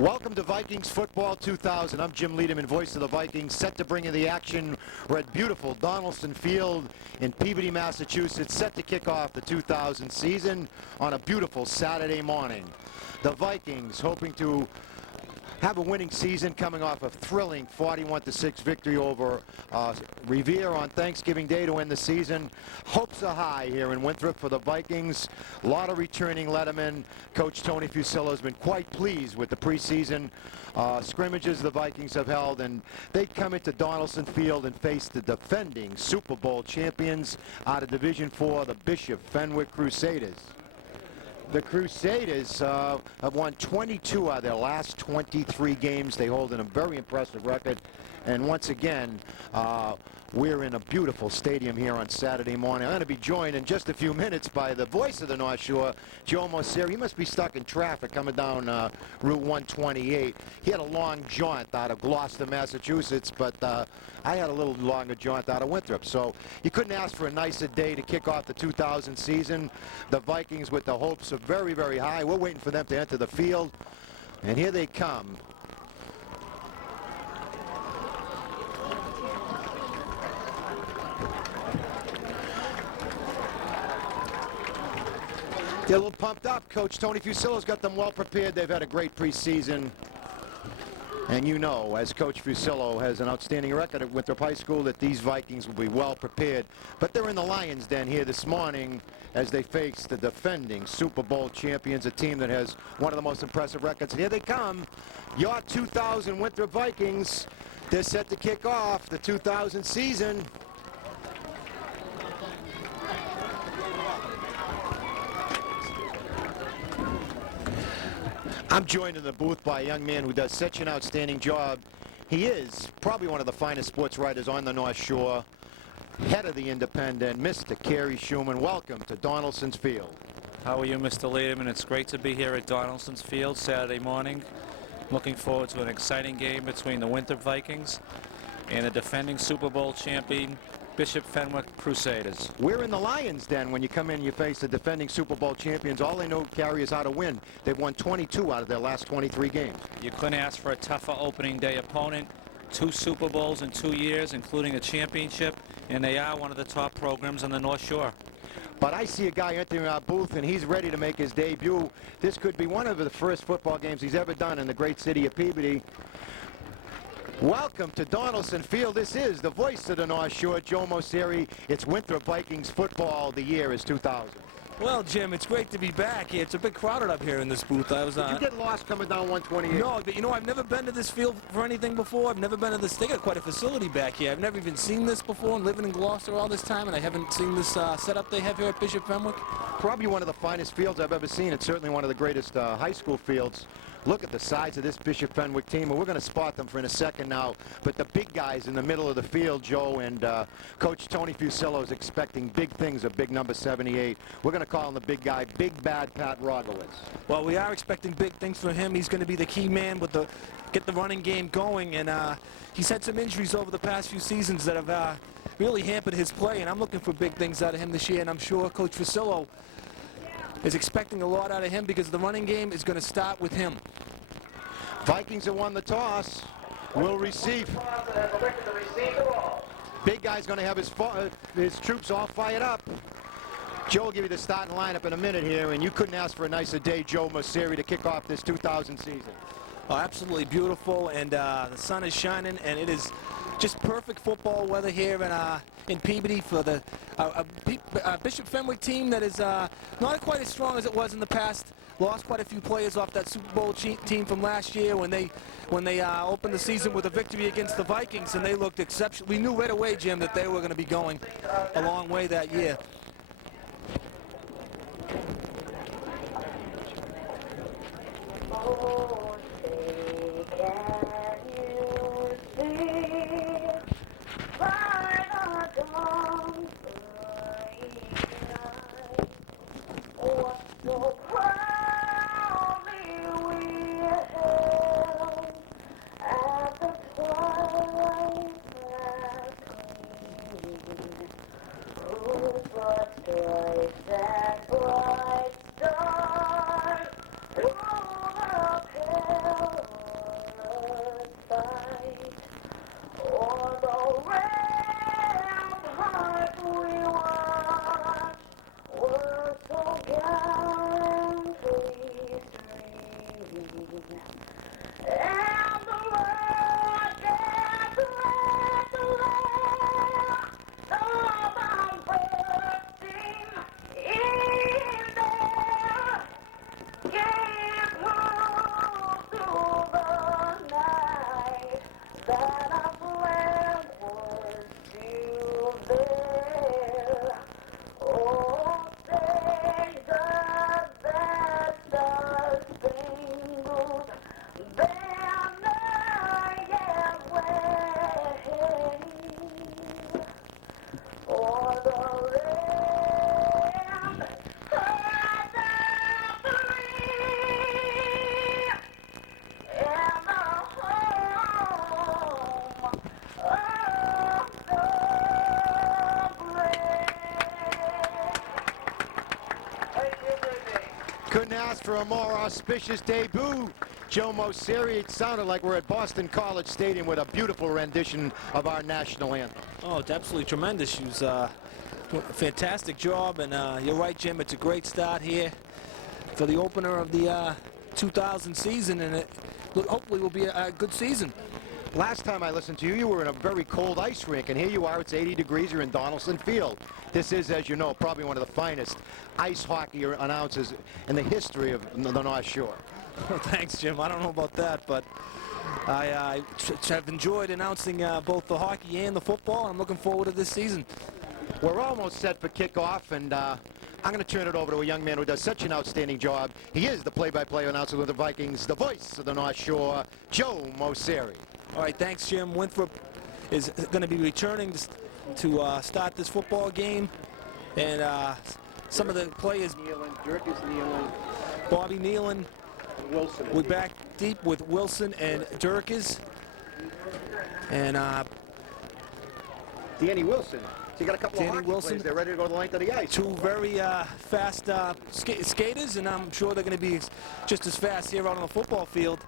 Welcome to Vikings Football 2000. I'm Jim Lederman, voice of the Vikings, set to bring in the action. We're at beautiful Donaldson Field in Peabody, Massachusetts, set to kick off the 2000 season on a beautiful Saturday morning. The Vikings hoping to have a winning season, coming off a thrilling 41-6 victory over Revere on Thanksgiving Day to end the season. Hopes are high here in Winthrop for the Vikings. A lot of returning lettermen. Coach Tony Fusillo has been quite pleased with the preseason scrimmages the Vikings have held, and they come into Donaldson Field and face the defending Super Bowl champions out of Division IV, the Bishop Fenwick Crusaders. The Crusaders have won 22 out of their last 23 games. They hold in a very impressive record. And once again, we're in a beautiful stadium here on Saturday morning. I'm going to be joined in just a few minutes by the voice of the North Shore, Joe Moseri. He must be stuck in traffic coming down Route 128. He had a long jaunt out of Gloucester, Massachusetts, but I had a little longer jaunt out of Winthrop. So you couldn't ask for a nicer day to kick off the 2000 season. The Vikings, with the hopes are very, very high. We're waiting for them to enter the field. And here they come. They're a little pumped up. Coach Tony Fusillo's got them well prepared. They've had a great preseason. And you know, as Coach Fusillo has an outstanding record at Winthrop High School, that these Vikings will be well prepared. But they're in the Lions' Den here this morning as they face the defending Super Bowl champions, a team that has one of the most impressive records. And here they come, your 2000 Winthrop Vikings. They're set to kick off the 2000 season. I'm joined in the booth by a young man who does such an outstanding job. He is probably one of the finest sports writers on the North Shore, head of the Independent, Mr. Kerry Schumann. Welcome to Donaldson's Field. How are you, Mr. Lederman? It's great to be here at Donaldson's Field Saturday morning. Looking forward to an exciting game between the Winthrop Vikings and the defending Super Bowl champion Bishop Fenwick Crusaders. We're in the Lions' Den when you come in and you face the defending Super Bowl champions. All they know, Kerry, is how to win. They've won 22 out of their last 23 games. You couldn't ask for a tougher opening day opponent. 2 Super Bowls in 2 years, including a championship, and they are one of the top programs on the North Shore. But I see a guy entering our booth, and he's ready to make his debut. This could be one of the first football games he's ever done in the great city of Peabody. Welcome to Donaldson Field. This is the voice of the North Shore, Joe Moseri. It's Winthrop Vikings football. The year is 2000. Well, Jim, it's great to be back here. It's a bit crowded up here in this booth. Did you get lost coming down 128? No, but you know, I've never been to this field for anything before. I've never been to this. They got quite a facility back here. I've never even seen this before, and living in Gloucester all this time, and I haven't seen this setup they have here at Bishop Fenwick. Probably one of the finest fields I've ever seen. It's certainly one of the greatest high school fields. Look at the size of this Bishop Fenwick team, and we're going to spot them for in a second now. But the big guys in the middle of the field, Joe, and Coach Tony Fusillo is expecting big things of big number 78. We're going to call him the big guy, Big Bad Pat Rogowitz. Well, we are expecting big things from him. He's going to be the key man with get the running game going, and he's had some injuries over the past few seasons that have really hampered his play, and I'm looking for big things out of him this year, and I'm sure Coach Fusillo is expecting a lot out of him because the running game is going to start with him. Vikings have won the toss. Will receive. Big guy's going to have his troops all fired up. Joe will give you the starting lineup in a minute here, and you couldn't ask for a nicer day, Joe Moseri, to kick off this 2000 season. Oh, absolutely beautiful, and the sun is shining, and it is just perfect football weather here in Peabody for the Bishop Fenwick team that is not quite as strong as it was in the past. Lost quite a few players off that Super Bowl team from last year when they opened the season with a victory against the Vikings, and they looked exceptional. We knew right away, Jim, that they were going to be going a long way that year. Couldn't ask for a more auspicious debut. Joe Moseri, it sounded like we're at Boston College Stadium with a beautiful rendition of our national anthem. Oh, it's absolutely tremendous. She was a fantastic job, and you're right, Jim. It's a great start here for the opener of the 2000 season, and it hopefully will be a good season. Last time I listened to you, you were in a very cold ice rink, and here you are, it's 80 degrees, you're in Donaldson Field. This is, as you know, probably one of the finest ice hockey announcers in the history of the North Shore. Well, thanks, Jim. I don't know about that, but I have enjoyed announcing both the hockey and the football. I'm looking forward to this season. We're almost set for kickoff, and I'm going to turn it over to a young man who does such an outstanding job. He is the play-by-play announcer with the Vikings, the voice of the North Shore, Joe Moseri. All right, thanks, Jim. Winthrop is going to be returning to start this football game, and some of the players, Bobby Nealon, Wilson. we're back deep with Wilson and Durkis, and Danny Wilson. So you got a couple Danny of hockey Wilson. players. They're ready to go to the length of the ice. two very fast skaters, and I'm sure they're going to be just as fast here out on the football field.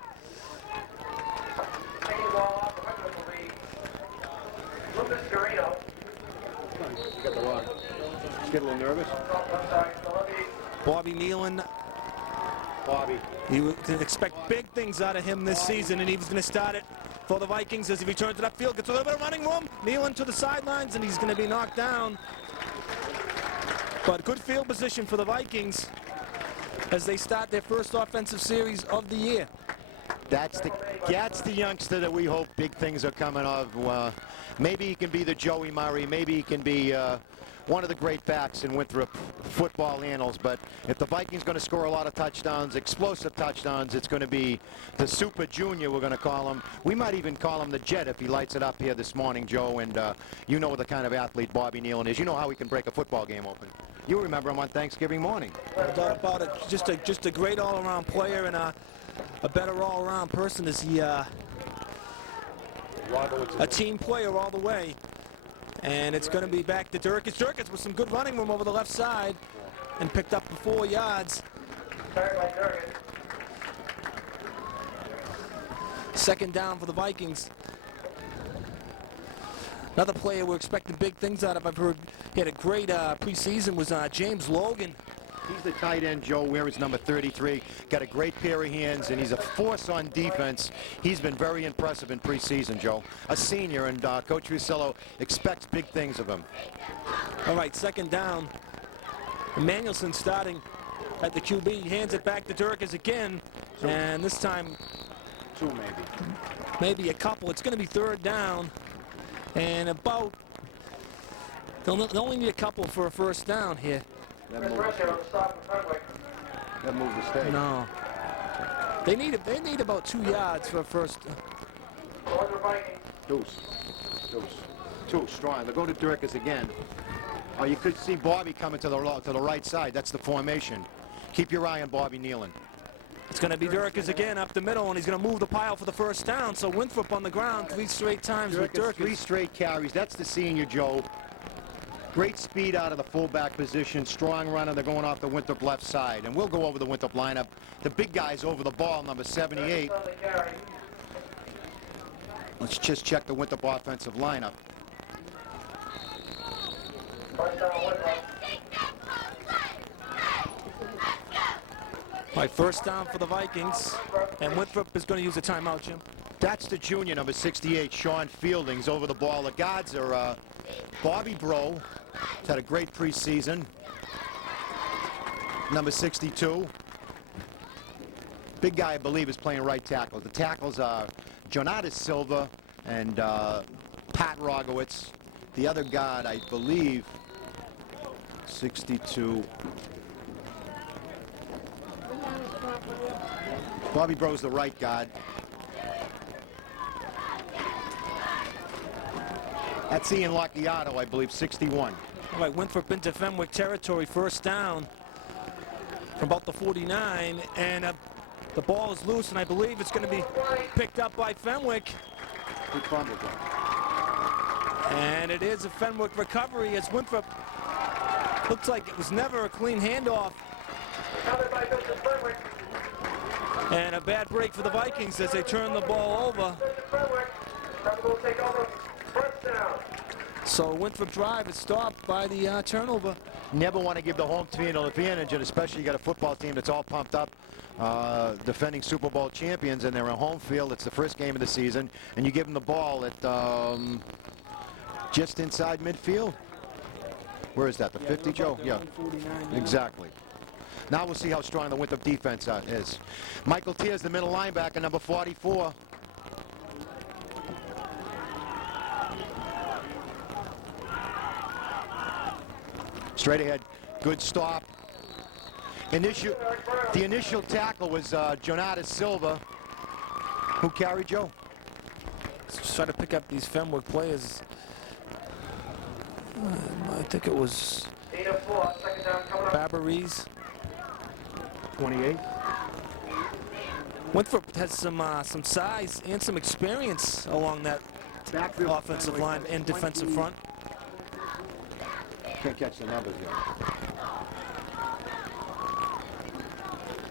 You got the rock. Just get a little nervous. Bobby Nealon, Bobby. you can expect big things out of him this season, and he was going to start it for the Vikings as he returns to that field. Gets a little bit of running room. Nealon to the sidelines, and he's going to be knocked down. But good field position for the Vikings as they start their first offensive series of the year. That's the youngster that we hope big things are coming of. Maybe he can be the Joey Murray. Maybe he can be one of the great backs in Winthrop football annals. But if the Vikings going to score a lot of touchdowns, explosive touchdowns, it's going to be the Super Junior, we're going to call him. We might even call him the Jet if he lights it up here this morning, Joe. And you know the kind of athlete Bobby Nealon is. You know how he can break a football game open. You remember him on Thanksgiving morning. No doubt about it. Just a great all-around player and a better all-around person as he a team player all the way. And it's going to be back to Durkis. Durkis with some good running room over the left side and picked up the 4 yards. Second down for the Vikings. Another player we're expecting big things out of. I've heard he had a great preseason was James Logan. He's the tight end, Joe, wears number 33. Got a great pair of hands, and he's a force on defense. He's been very impressive in preseason, Joe. A senior, and Coach Fusillo expects big things of him. All right, second down. Emmanuelson starting at the QB. He hands it back to Durkis again, and this time Two, maybe a couple. It's going to be third down, and about they'll only need a couple for a first down here. That move the state. No. They need about 2 yards for a first. Two strong. They'll go to Durkis again. Oh, you could see Bobby coming to the right side. That's the formation. Keep your eye on Bobby Nealon. It's going to be Durkis again up the middle, and he's going to move the pile for the first down. So Winthrop on the ground 3 straight times with Durkis. 3 straight carries. That's the senior, Joe. Great speed out of the fullback position, strong runner. They're going off the Winthrop left side. And we'll go over the Winthrop lineup. The big guy's over the ball, number 78. Let's just check the Winthrop offensive lineup. All right, first down for the Vikings, and Winthrop is going to use a timeout, Jim. That's the junior, number 68, Sean Fielding's over the ball. The guards are Bobby Bro, he's had a great preseason. Number 62. Big guy, I believe, is playing right tackle. The tackles are Jonatas Silva and Pat Rogowitz. The other guard, I believe, 62. Bobby Bro's the right guard. That's Ian Locchiato, I believe, 61. All right, Winthrop into Fenwick territory, first down from about the 49, and the ball is loose, and I believe it's going to be picked up by Fenwick. Good fumble, And it is a Fenwick recovery as Winthrop looks like it was never a clean handoff. And a bad break for the Vikings as they turn the ball over. So Winthrop drive is stopped by the turnover. Never want to give the home team an advantage, and especially you got a football team that's all pumped up, defending Super Bowl champions, and they're on home field. It's the first game of the season, and you give them the ball at just inside midfield. Where is that, the 50, Joe? Yeah, exactly. Now we'll see how strong the Winthrop defense is. Michael Tiers, the middle linebacker, number 44. Straight ahead, good stop. The initial tackle was Jonatas Silva. Who carried, Joe? Let's try to pick up these Fenwick players. I think it was Barbarese. 28. Winthrop has some size and some experience along that offensive line and defensive front. Can't catch the numbers yet.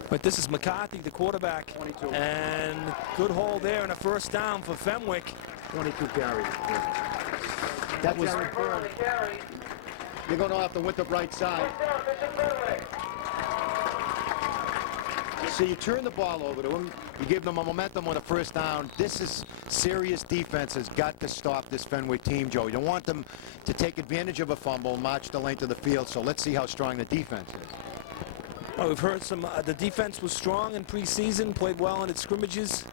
But this is McCarthy, the quarterback. 22. And good hold there and a first down for Fenwick. 22 carries. That was. They're going off the Winthrop right side. So you turn the ball over to them, you give them a momentum on a first down. This is serious defense has got to stop this Fenwick team, Joe. You don't want them to take advantage of a fumble, march the length of the field, so let's see how strong the defense is. Well, we've heard the defense was strong in preseason, played well in its scrimmages.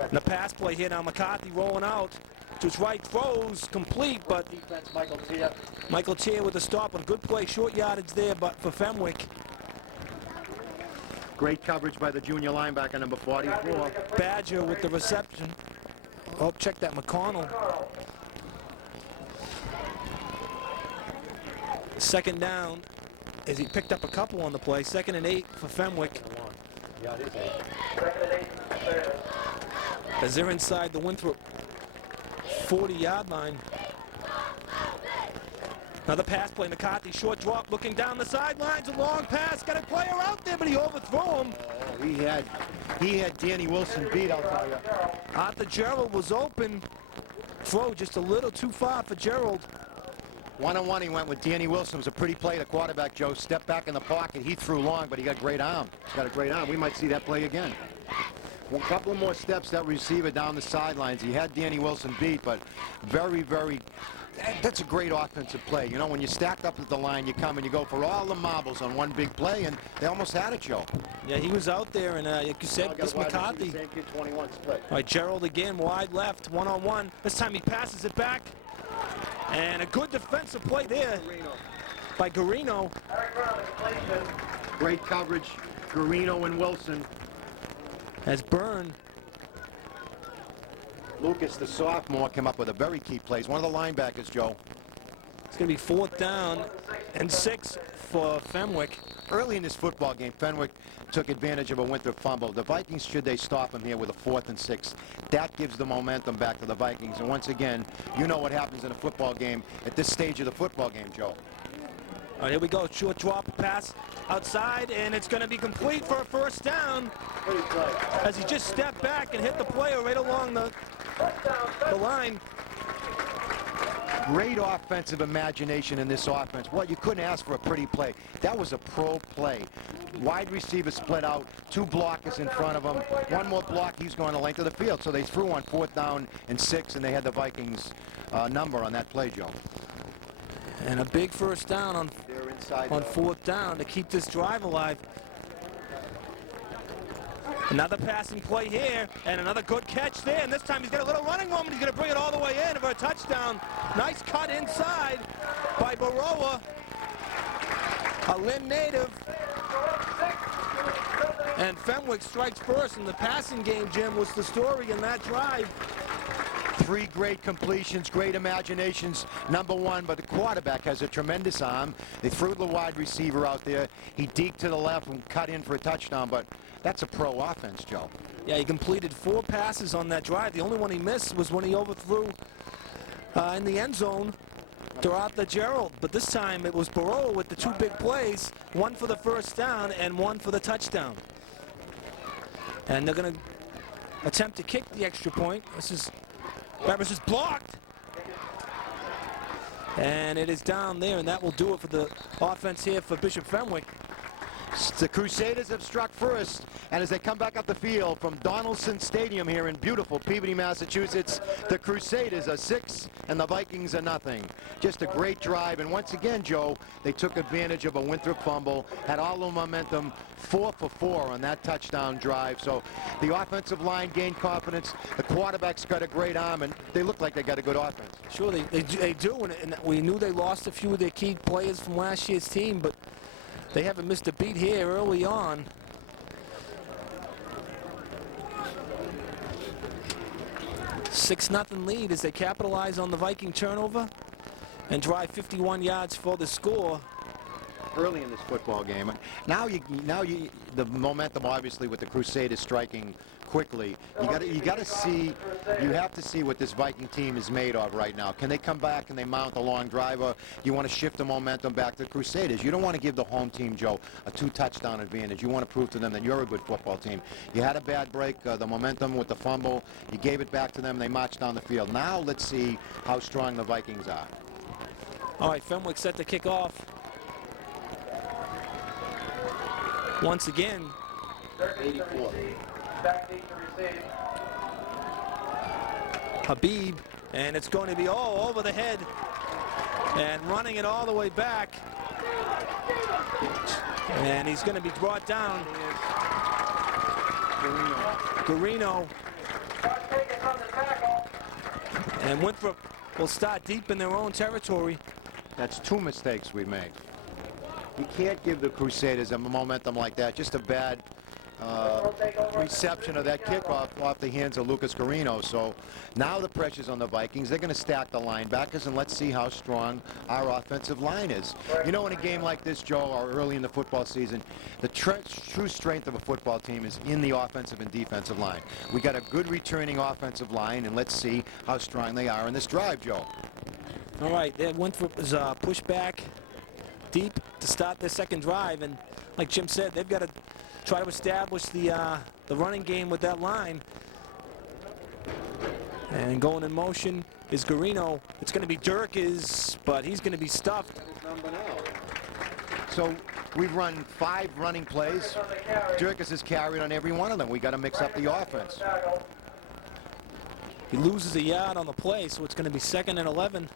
And the pass play here now, McCarthy rolling out to his right, throws complete, but Defense, Michael Tier. Michael Tier with a stop on good play, short yardage there, but for Fenwick. Great coverage by the junior linebacker, number 44. Badger with the reception. Oh, check that, McConnell. Second down as he picked up a couple on the play. 2nd and 8 for Fenwick. Yeah, it is 8. As they're inside the Winthrop 40-yard line. Another pass play, McCarthy, short drop, looking down the sidelines, a long pass, got a player out there, but he overthrew him. Oh, he had Danny Wilson beat, I'll tell you. Arthur Gerald was open. Throw just a little too far for Gerald. One-on-one he went with Danny Wilson. It was a pretty play. The quarterback, Joe, stepped back in the pocket. He threw long, but he got great arm. He's got a great arm. We might see that play again. A couple of more steps, that receiver down the sidelines. He had Danny Wilson beat, but very, very... That's a great offensive play. You know, when you're stacked up at the line, you come and you go for all the marbles on one big play, and they almost had it, Joe. Yeah, he was out there, and like you said, this McCarthy. Same kid, 21 split. All right, Gerald again, wide left, one-on-one. This time he passes it back. And a good defensive play there by Garino. Great coverage, Garino and Wilson. As Byrne. Lucas, the sophomore, came up with a very key play. He's one of the linebackers, Joe. It's going to be 4th down and 6 for Fenwick. Early in this football game, Fenwick took advantage of a Winthrop fumble. The Vikings, should they stop him here with a 4th and 6, that gives the momentum back to the Vikings. And once again, you know what happens in a football game at this stage of the football game, Joe. All right, here we go. Short drop, pass outside, and it's going to be complete for a first down. As he just stepped back and hit the player right along the line. Great offensive imagination in this offense. Well, you couldn't ask for a pretty play. That was a pro play. wide receiver split out, 2 blockers in front of him. One more block, he's going the length of the field. So they threw on 4th down and 6, and they had the Vikings number on that play, Joe. And a big first down on 4th down to keep this drive alive. Another passing play here, and another good catch there, and this time he's got a little running room, and he's going to bring it all the way in for a touchdown. Nice cut inside by Baroa, a Lynn native. And Fenwick strikes first in the passing game, Jim, was the story in that drive. 3 great completions, great imaginations, number 1, but the quarterback has a tremendous arm. They threw the wide receiver out there. He deked to the left and cut in for a touchdown, but that's a pro offense, Joe. Yeah, he completed 4 passes on that drive. The only one he missed was when he overthrew in the end zone throughout the Gerald. But this time it was Baroa with the 2 big plays, 1 for the first down and 1 for the touchdown. And they're going to attempt to kick the extra point. Barris is blocked. And it is down there, and that will do it for the offense here for Bishop Fenwick. The Crusaders have struck first, and as they come back up the field from Donaldson Stadium here in beautiful Peabody, Massachusetts, the Crusaders are 6 and the Vikings are nothing. Just a great drive, and once again, Joe, they took advantage of a Winthrop fumble, had all the momentum, 4 for 4 on that touchdown drive. So the offensive line gained confidence. The quarterback's got a great arm, and they look like they got a good offense. Sure, they do, and we knew they lost a few of their key players from last year's team, but they haven't missed a beat here early on. $6-0 lead as they capitalize on the Viking turnover and drive 51 yards for the score. Early in this football game. Now the momentum obviously with the Crusaders striking quickly. You have to see what this Viking team is made of right now. Can they come back and they mount a long drive, or you want to shift the momentum back to the Crusaders? You don't want to give the home team, Joe, a 2-touchdown advantage. You want to prove to them that you're a good football team. You had a bad break, the momentum with the fumble. You gave it back to them. They marched down the field. Now let's see how strong the Vikings are. All right, Fenwick set to kick off. Once again, 84. Habib, and it's going to be all over the head and running it all the way back, and he's going to be brought down. Garino, and Winthrop will start deep in their own territory. That's 2 mistakes we made. You can't give the Crusaders a momentum like that. Just a bad reception of that kickoff off the hands of Lucas Garino. So now the pressure's on the Vikings. They're going to stack the linebackers, and let's see how strong our offensive line is. You know, in a game like this, Joe, or early in the football season, the true strength of a football team is in the offensive and defensive line. We got a good returning offensive line, and let's see how strong they are in this drive, Joe. All right, Winthrop is pushed back deep to start their second drive, and like Jim said, they've got to try to establish the running game with that line. And going in motion is Garino. It's going to be Durkis, but he's going to be stuffed. So we've run 5 running plays. Durkis has carried on every one of them. We got to mix up the offense. He loses a yard on the play, so it's going to be 2nd and 11.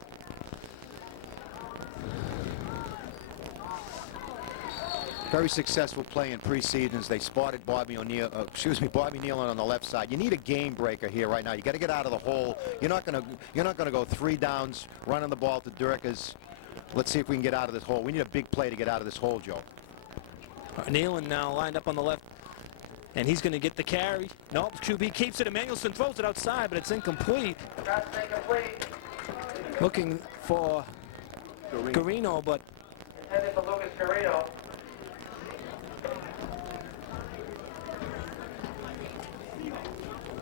Very successful play in preseasons. They spotted Bobby Nealon on the left side. You need a game breaker here right now. You got to get out of the hole. You're not going to go 3 downs running the ball to Durkis. Let's see if we can get out of this hole. We need a big play to get out of this hole, Joe. Nealon now lined up on the left, and he's going to get the carry. Nope, QB keeps it. Emmanuelson throws it outside, but it's incomplete. Looking for Garino, but intended for Lucas Garino.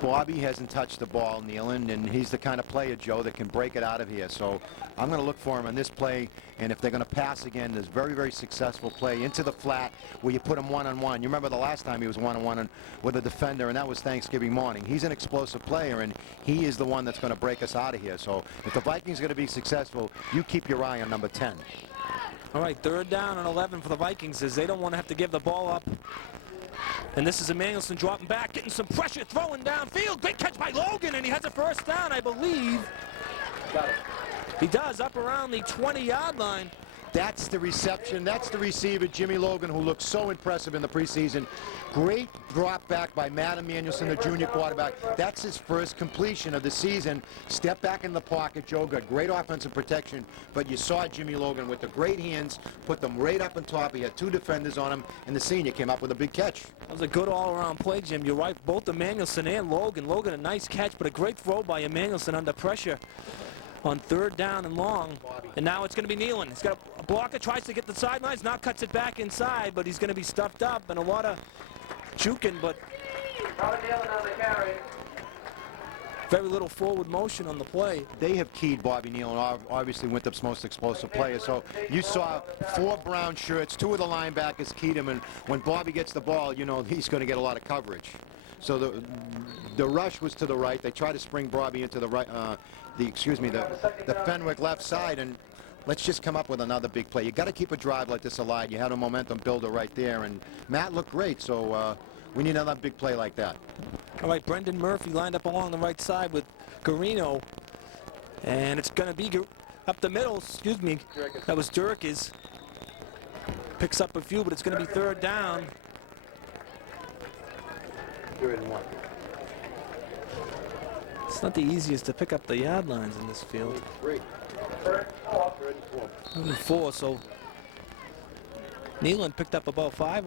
Bobby hasn't touched the ball, Nealon, and he's the kind of player, Joe, that can break it out of here. So I'm going to look for him in this play, and if they're going to pass again, there's very, very successful play into the flat where you put him one-on-one. You remember the last time he was one-on-one with a defender, and that was Thanksgiving morning. He's an explosive player, and he is the one that's going to break us out of here. So if the Vikings are going to be successful, you keep your eye on number 10. All right, 3rd down and 11 for the Vikings as they don't want to have to give the ball up. And this is Emmanuelson dropping back, getting some pressure, throwing downfield. Great catch by Logan, and he has a 1st down, I believe. Got it. He does, up around the 20-yard line. That's the reception. That's the receiver, Jimmy Logan, who looked so impressive in the preseason. Great drop back by Matt Emmanuelson, the junior quarterback. That's his first completion of the season. Step back in the pocket. Joe got great offensive protection, but you saw Jimmy Logan with the great hands, put them right up on top. He had 2 defenders on him, and the senior came up with a big catch. That was a good all-around play, Jim. You're right, both Emmanuelson and Logan. Logan, a nice catch, but a great throw by Emmanuelson under pressure on 3rd down and long. And now it's going to be Nealon. He's got a blocker, tries to get the sidelines, now cuts it back inside, but he's going to be stuffed up and a lot of juking, but Robert Nealon on the carry. very little forward motion on the play. They have keyed Bobby Nealon, obviously Winthrop's most explosive player. So you saw 4 brown shirts, 2 of the linebackers keyed him, and when Bobby gets the ball, you know he's going to get a lot of coverage. So the rush was to the right. They tried to spring Bobby into the right, the Fenwick left side, and let's just come up with another big play. You got to keep a drive like this alive. You had a momentum builder right there, and Matt looked great. So we need another big play like that. All right, Brendan Murphy lined up along the right side with Garino, and it's going to be up the middle. Excuse me, that was Durkis. Picks up a few, but it's going to be 3rd down. 3rd and 1. It's not the easiest to pick up the yard lines in this field. 3rd and 4, so Nealon picked up about 4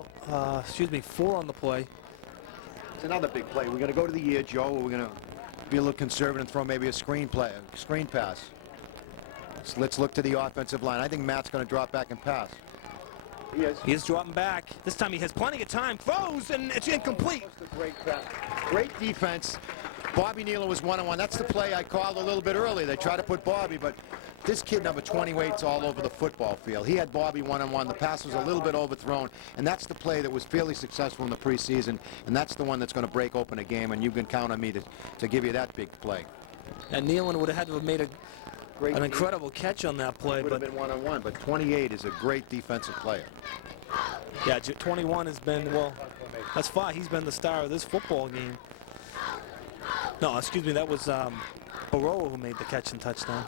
on the play. It's another big play. We're going to go to the year, Joe. We're going to be a little conservative and throw maybe a screen pass. So let's look to the offensive line. I think Matt's going to drop back and pass. He is. He is dropping back. This time he has plenty of time. Throws, and it's incomplete. Great defense. Bobby Nealon was one-on-one. That's the play I called a little bit early. They tried to put Bobby, but this kid, number 28's all over the football field. He had Bobby one-on-one. The pass was a little bit overthrown, and that's the play that was fairly successful in the preseason, and that's the one that's going to break open a game, and you can count on me to give you that big play. And Nealon would have had to have made an incredible catch on that play. Would have been one-on-one, but 28 is a great defensive player. Yeah, 21 has been, well, that's fine. He's been the star of this football game. No, excuse me, that was Baroa who made the catch and touchdown.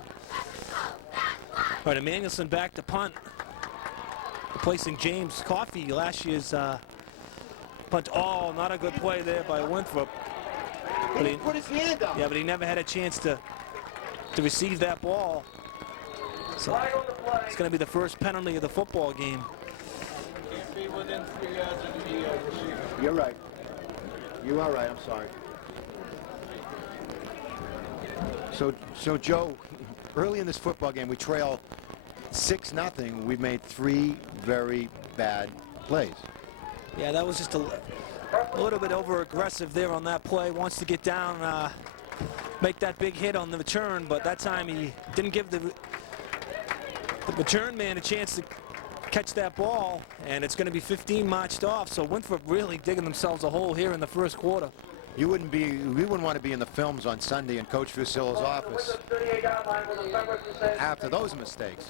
All right, Emmanuelson back to punt, replacing James Coffey, last year's punt. Oh, not a good play there by Winthrop. But he put his hand up. Yeah, but he never had a chance to receive that ball. So it's going to be the first penalty of the football game. You're right. You are right. I'm sorry. So Joe, early in this football game, we trail 6-0. We've made 3 very bad plays. Yeah, that was just a little bit over-aggressive there on that play. Wants to get down, make that big hit on the return, but that time he didn't give the return man a chance to catch that ball, and it's going to be 15 marched off. So Winthrop really digging themselves a hole here in the first quarter. We wouldn't want to be in the films on Sunday in Coach Fusillo's office after those mistakes.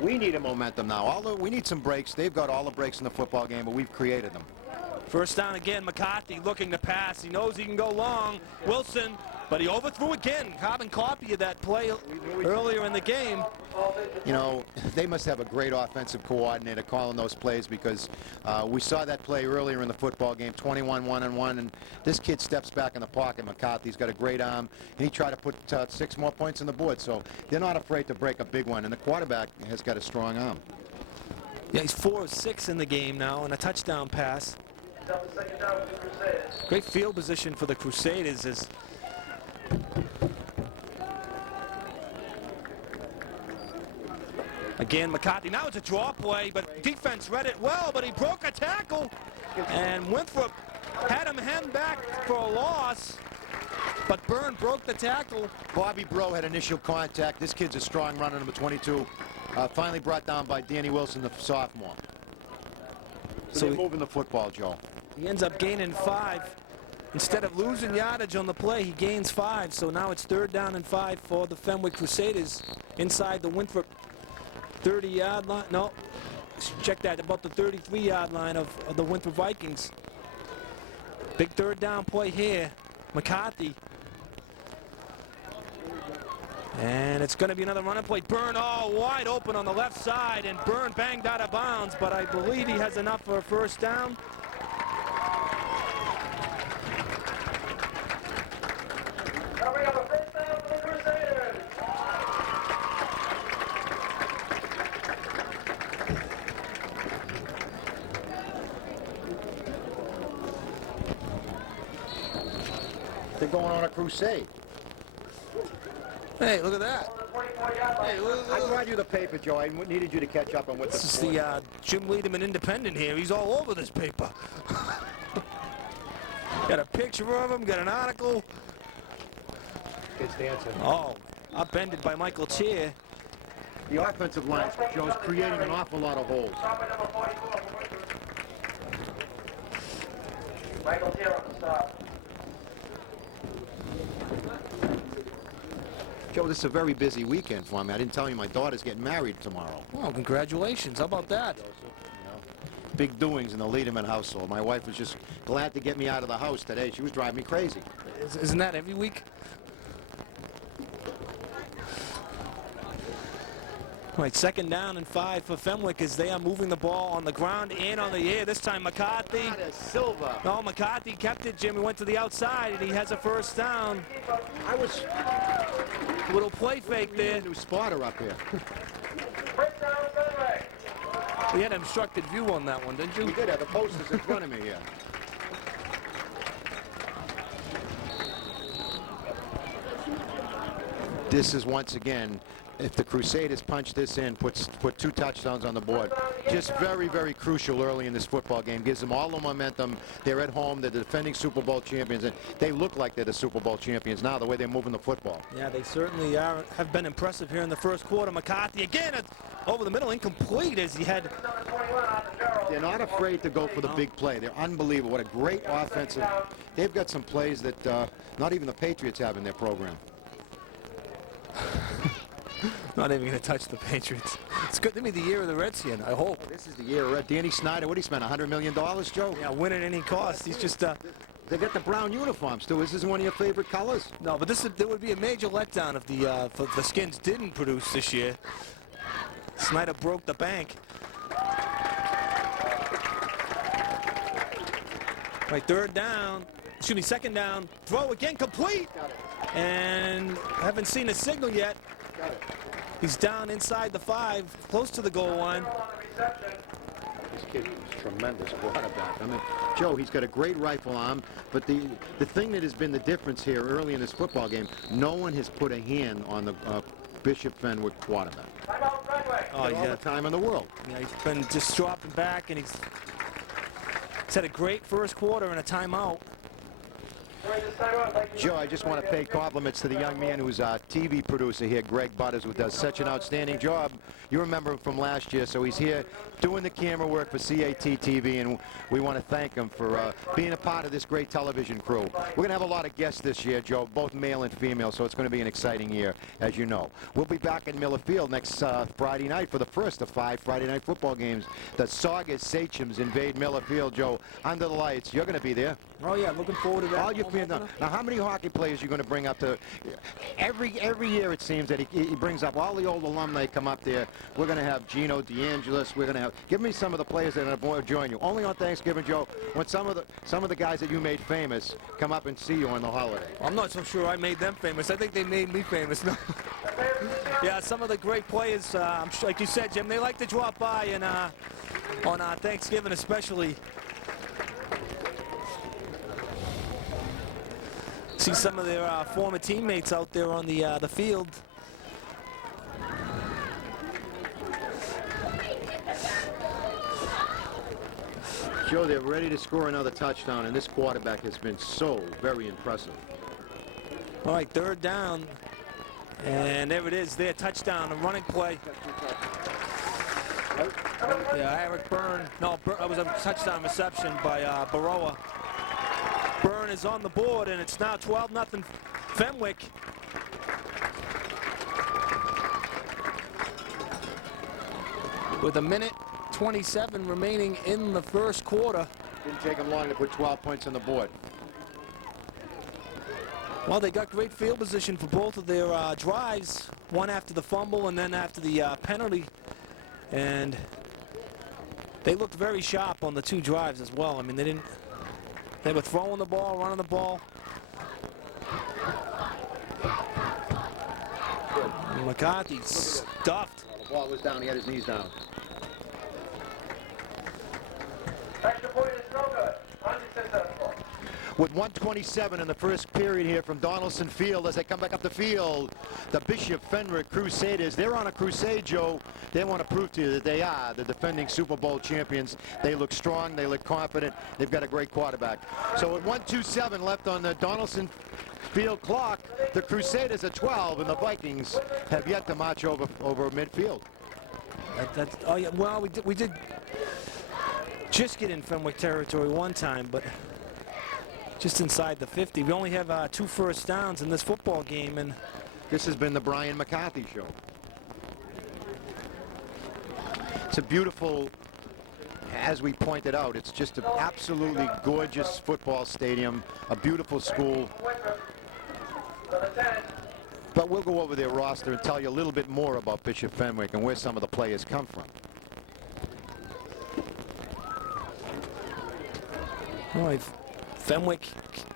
We need a momentum now. We need some breaks. They've got all the breaks in the football game, but we've created them. First down again, McCarthy looking to pass. He knows he can go long. Wilson, but he overthrew again. Carbon copy of that play earlier in the game. You know, they must have a great offensive coordinator calling those plays, because we saw that play earlier in the football game, 21 1-on-1, and this kid steps back in the pocket. McCarthy's got a great arm, and he tried to put 6 more points on the board, so they're not afraid to break a big one, and the quarterback has got a strong arm. Yeah, he's 4 of 6 in the game now, and a touchdown pass. Great field position for the Crusaders. As again, McCarthy. Now it's a draw play, but defense read it well, but he broke a tackle, and Winthrop had him hemmed back for a loss, but Byrne broke the tackle. Bobby Bro had initial contact. This kid's a strong runner, number 22. Finally brought down by Danny Wilson, the sophomore. So they're moving the football, Joe. He ends up gaining 5. Instead of losing yardage on the play, he gains 5. So now it's 3rd down and 5 for the Fenwick Crusaders inside the Winthrop 30-yard line. No, check that, about the 33-yard line of the Winthrop Vikings. Big third down play here. McCarthy. And it's going to be another running play. Byrne all wide open on the left side, and Byrne banged out of bounds, but I believe he has enough for a first down. Coming up a first down for the Crusaders. They're going on a crusade. Hey, look at that. On the 24-yard line. Hey, look, I look. brought you the paper, Joe. I needed you to catch up on what This is sport. the Jim Lederman Independent here. He's all over this paper. Got a picture of him, got an article. Kids dancing. Oh, upended by Michael Cheer. The offensive line, Joe, is creating an awful lot of holes. Stopper number 44 for Winthrop. Michael's here on the stop. Joe, this is a very busy weekend for me. I didn't tell you my daughter's getting married tomorrow. Well, congratulations. How about that? Big doings in the Lederman household. My wife was just glad to get me out of the house today. She was driving me crazy. Isn't that every week? All right, 2nd down and 5 for Fenwick as they are moving the ball on the ground and on the air. This time McCarthy. That is Silva. No, McCarthy kept it, Jim. He went to the outside, and he has a first down. I was Little play fake there. a new spotter up here. First down, Fenwick. We had an obstructed view on that one, didn't We you? did have the posters in front of me here. This is once again, if the Crusaders punch this in, put 2 touchdowns on the board, just very, very crucial early in this football game. Gives them all the momentum. They're at home. They're the defending Super Bowl champions, and they look like they're the Super Bowl champions now, the way they're moving the football. Yeah, they certainly have been impressive here in the first quarter. McCarthy again over the middle, incomplete as he had. Number 21 on the Gerald. They're not afraid to go for the big play. They're unbelievable. What a great offensive. They've got some plays that not even the Patriots have in their program. Not even going to touch the Patriots. It's good to be the year of the Redskin, I hope. This is the year. Danny Snyder, what did he spend, $100 million, Joe? Yeah, win at any cost. He's just They got the brown uniforms, too. This isn't one of your favorite colors. no, but there would be a major letdown if the Skins didn't produce this year. Snyder broke the bank. Right, 3rd down. Excuse me, 2nd down. Throw again, complete. And haven't seen a signal yet. Got it. He's down inside the 5, close to the goal line. On the reception. This kid is tremendous quarterback. I mean, Joe, he's got a great rifle arm, but the thing that has been the difference here early in this football game, no one has put a hand on the Bishop Fenwick quarterback. Timeout, Fenwick. Oh, All yeah. the time in the world. Yeah, he's been just dropping back, and he's had a great first quarter and a timeout. During this timeout, Vikings. Joe, I just want to pay compliments to the young man who's our TV producer here, Greg Butters, who does such an outstanding job. You remember him from last year, so he's here doing the camera work for CAT TV, and we want to thank him for being a part of this great television crew. We're going to have a lot of guests this year, Joe, both male and female, so it's going to be an exciting year, as you know. We'll be back in Miller Field next Friday night for the first of 5 Friday night football games. The Saugus Sachems invade Miller Field, Joe, under the lights. You're going to be there. Oh, yeah, looking forward to that. All your fans. Now, how many hockey players are you going to bring up to? Every year it seems that he brings up all the old alumni come up there. We're going to have Gino DeAngelis. We're going to have. Give me some of the players that are going to join you. Only on Thanksgiving, Joe, when some of the guys that you made famous come up and see you on the holiday. I'm not so sure I made them famous. I think they made me famous. No. Yeah, some of the great players, I'm sure, like you said, Jim, they like to drop by and on Thanksgiving especially. See some of their former teammates out there on the field. Joe, they're ready to score another touchdown, and this quarterback has been so very impressive. All right, 3rd down. And there it is, their touchdown, a running play. Yeah, Eric Byrne. No, that was a touchdown reception by Baroa. Byrne is on the board, and it's now 12-0 Fenwick. with a minute 27 remaining in the first quarter. Didn't take them long to put 12 points on the board. Well, they got great field position for both of their drives, one after the fumble and then after the penalty. And they looked very sharp on the two drives as well. I mean, they were throwing the ball, running the ball. McCarthy stuffed. The ball was down, he had his knees down. Extra point is no good. Unsuccessful. With 1:27 in the first period here from Donaldson Field as they come back up the field, the Bishop Fenwick Crusaders, they're on a crusade, Joe. They want to prove to you that they are the defending Super Bowl champions. They look strong, they look confident, they've got a great quarterback. So with 1:27 left on the Donaldson Field clock, the Crusaders are 12 and the Vikings have yet to march over midfield. Oh yeah, well, we did just get in Fenwick territory one time, but just inside the 50. We only have 2 first downs in this football game, and This has been the Brian McCarthy show. It's a beautiful, as we pointed out, it's just an absolutely gorgeous football stadium, a beautiful school. But we'll go over their roster and tell you a little bit more about Bishop Fenwick and where some of the players come from. all right, Fenwick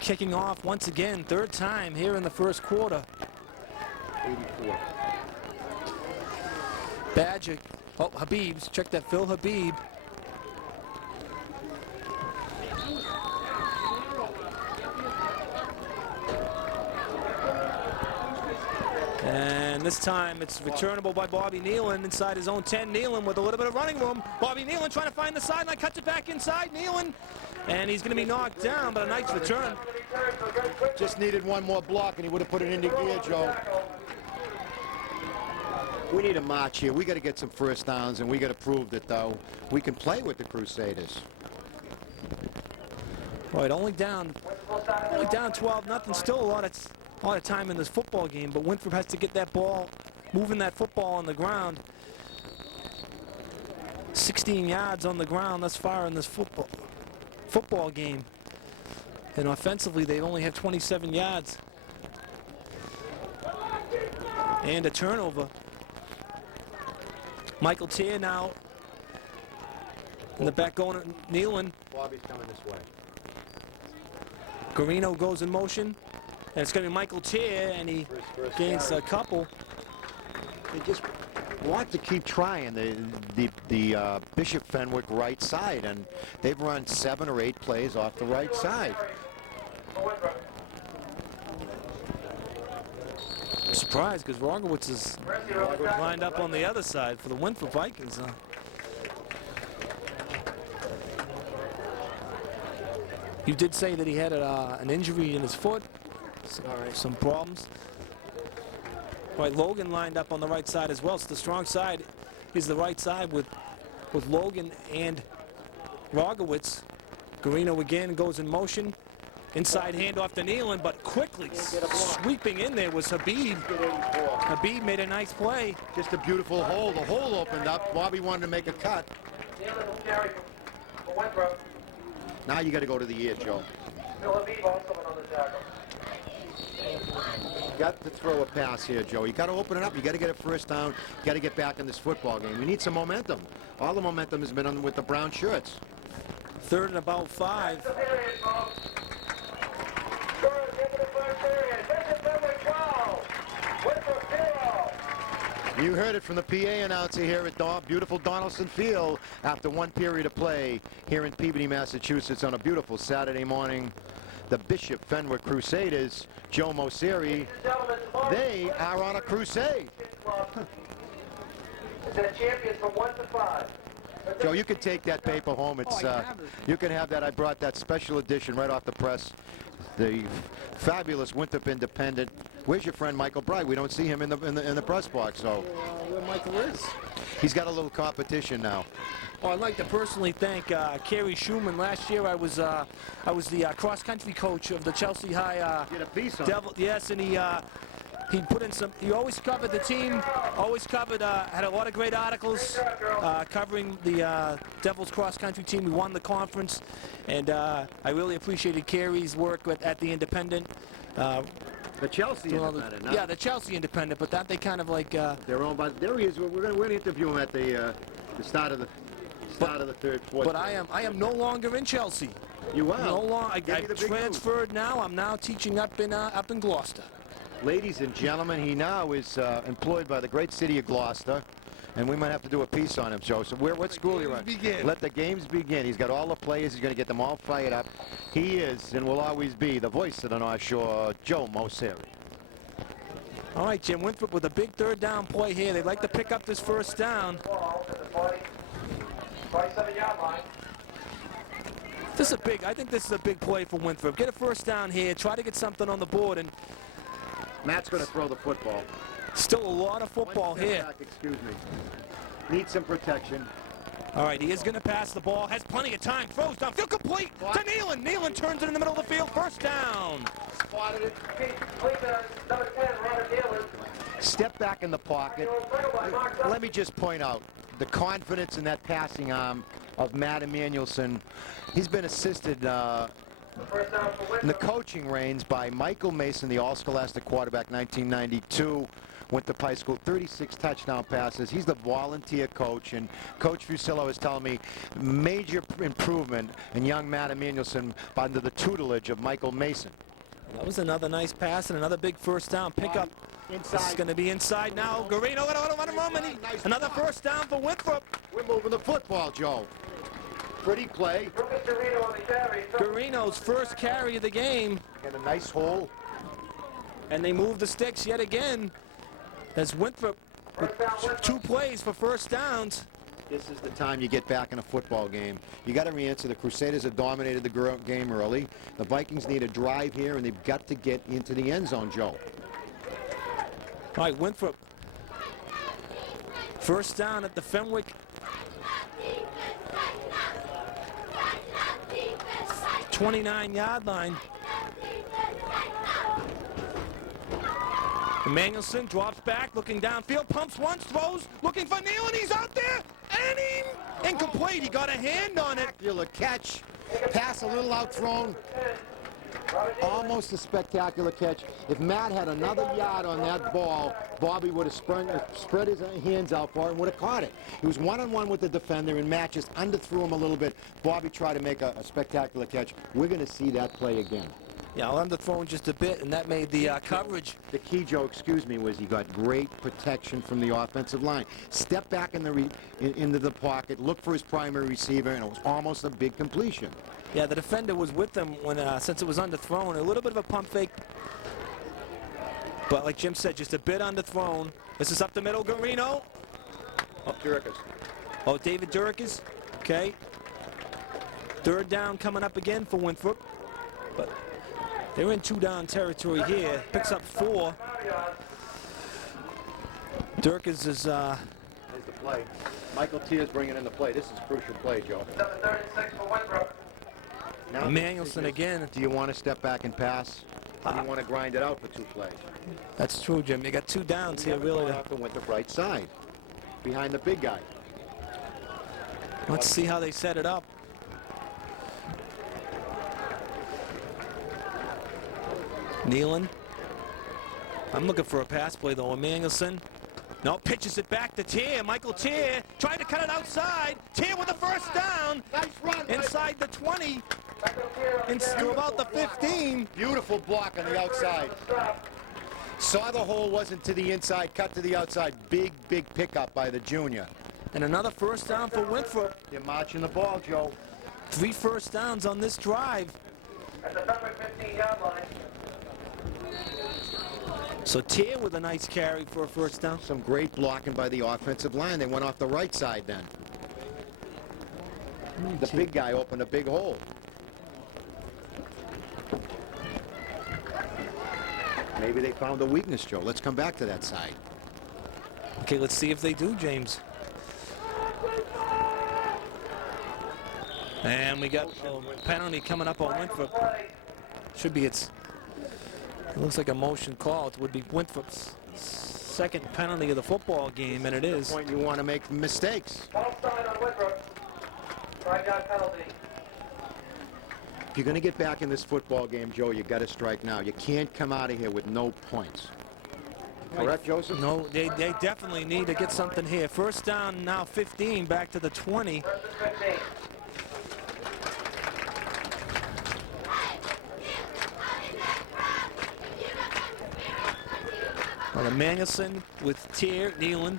kicking off once again, third time here in the first quarter. 84. Badger, oh, Habib's, check that, Phil Habib. And this time it's returnable by Bobby Nealon inside his own 10. Nealon with a little bit of running room. Bobby Nealon trying to find the sideline, cuts it back inside. Nealon, and he's going to be knocked down, but a nice return. Just needed one more block and he would have put it into gear, Joe. We need a march here. We got to get some first downs and we got to prove that, though, we can play with the Crusaders. Right, only down 12-0. Still a lot of time in this football game, but Winthrop has to get that ball, moving that football on the ground. 16 yards on the ground thus far in this football game. And offensively, they only have 27 yards. And a turnover. Michael Tier now in the back going to Nealon. Bobby's coming this way. Garino goes in motion. And it's going to be Michael Tier, and he gains a couple. They just want to keep trying the Bishop Fenwick right side, and they've run 7 or 8 plays off the right side. I'm surprised because Rogowitz is lined up on the other side for the Winthrop Vikings. You did say that he had an injury in his foot. Some problems. All right, Logan lined up on the right side as well. So the strong side is the right side with Logan and Rogowitz. Garino again goes in motion. Inside handoff to Nealon, but quickly sweeping in there was Habib. Habib made a nice play. Just a beautiful hole. The hole opened up. Bobby wanted to make a cut. Now you got to go to the ear, Joe. Got to throw a pass here, Joe. You got to open it up. You got to get a first down. You got to get back in this football game. We need some momentum. All the momentum has been on with the brown shirts. Third and about 5. You heard it from the PA announcer here at beautiful Donaldson Field after 1 period of play here in Peabody, Massachusetts on a beautiful Saturday morning. The Bishop Fenwick Crusaders, Joe Moseri, they are on a crusade. Champions from 1 to 5. Joe, you can take that paper home. It's you can have that. I brought that special edition right off the press. The fabulous Winthrop Independent. Where's your friend Michael Bright? We don't see him in the press box. So Where Michael is? he's got a little competition now. Oh, I'd like to personally thank Kerry Schumann. Last year I was the cross-country coach of the Chelsea High Get a piece on Devil. Yes, and he put in some. He always covered the team. Always covered. Had a lot of great articles covering the Devils cross-country team. We won the conference, and I really appreciated Kerry's work at the Independent. The Chelsea Independent, huh? Yeah, the Chelsea Independent, but that they kind of like. They're owned by. There he is. We're gonna interview him at the start of the fourth. But I am no longer in Chelsea. You are. No longer. I Give me the big transferred now. I'm now teaching up in Gloucester. Ladies and gentlemen, he now is employed by the great city of Gloucester, and we might have to do a piece on him, Joe. So what school are you at? Let the games begin. He's got all the players. He's going to get them all fired up. He is and will always be the voice of the North Shore, Joe Moseri. All right, Jim Winthrop with a big third down play here. They'd like to pick up this first down. Ball to the 27-yard line. This is a big. I think this is a big play for Winthrop. Get a first down here. Try to get something on the board, and Matt's going to throw the football. still a lot of football One step here. back, excuse me. Need some protection. All right, he is going to pass the ball. Has plenty of time. Throws downfield complete to Nealon. Nealon turns it in the middle of the field. First down. Spotted it. Number 10, Robert Dillon. Step back in the pocket. Let me just point out the confidence in that passing arm of Matt Emanuelson. He's been assisted First down for in the Winthrop. coaching reins by Michael Mason, the all-scholastic quarterback, 1992. Winthrop High School, 36 touchdown passes. He's the volunteer coach, and Coach Fusillo is telling me major improvement in young Matt Emanuelson under the tutelage of Michael Mason. That was another nice pass and another big first down pickup. This is going to be inside now. Garino, another first down for Winthrop. We're moving the football, Joe. Pretty play. Lucas Dorito on the carry. Garino's first carry of the game, And a nice hole. and they move the sticks yet again as Winthrop with two plays for first downs. This is the time you get back in a football game. You got to answer. The Crusaders have dominated the game early. The Vikings need a drive here, and they've got to get into the end zone, Joe. All right, Winthrop. First down at the Fenwick. '29-yard line. Emanuelson drops back, looking downfield, pumps once, throws, looking for Neal, and he's out there, and incomplete. He got a hand on it. Spectacular catch. Pass a little out thrown. Almost a spectacular catch. If Matt had another yard on that ball, Bobby would have spread his hands out for it and would have caught it. He was one-on-one with the defender, and Matt just underthrew him a little bit. Bobby tried to make a spectacular catch. We're going to see that play again. Yeah, underthrown just a bit, and that made the coverage. The key, Joe, excuse me, was he got great protection from the offensive line. Step back into the pocket, look for his primary receiver, and it was almost a big completion. Yeah, the defender was with them when since it was underthrown. A little bit of a pump fake. But like Jim said, just a bit underthrown. This is up the middle, Garino. Oh, David Durkis. Okay. Third down coming up again for Winthrop. But they're in two-down territory here. Picks up 4. Durkis is... There's the play. Michael Tier's bringing in the play. This is a crucial play, Joe. Number 36 for Winthrop. Now, Emanuelson again. do you want to step back and pass? Or do you want to grind it out for 2 plays? That's true, Jim. You got 2 downs here, really. Off the Winthrop right side, behind the big guy. Let's see how they set it up. Nealon. I'm looking for a pass play, though. Emanuelson. No, pitches it back to Tier. Michael Tier trying to cut it outside. Tier with the first down. Nice run. Inside the 20. To about the 15. Beautiful block on the outside. Saw the hole wasn't to the inside, cut to the outside. Big, big pickup by the junior. And another first down for Winthrop. They're marching the ball, Joe. 3 first downs on this drive. At the Fenwick 15-yard line. So Tier with a nice carry for a first down. Some great blocking by the offensive line. They went off the right side then. The big guy opened a big hole. Maybe they found a weakness, Joe. Let's come back to that side. Okay, let's see if they do, James. And we got a penalty coming up on Winthrop. Should be it looks like a motion call. It would be Winthrop's second penalty of the football game, and it is. Point you want to make mistakes. Offside on Winthrop. 5-yard penalty. If you're going to get back in this football game, Joe, you got to strike now. You can't come out of here with no points. Correct, Joseph? No, they definitely need to get something here. First down now 15, back to the 20. First and 15. Well, Emmanuelson with Tier, Nealon.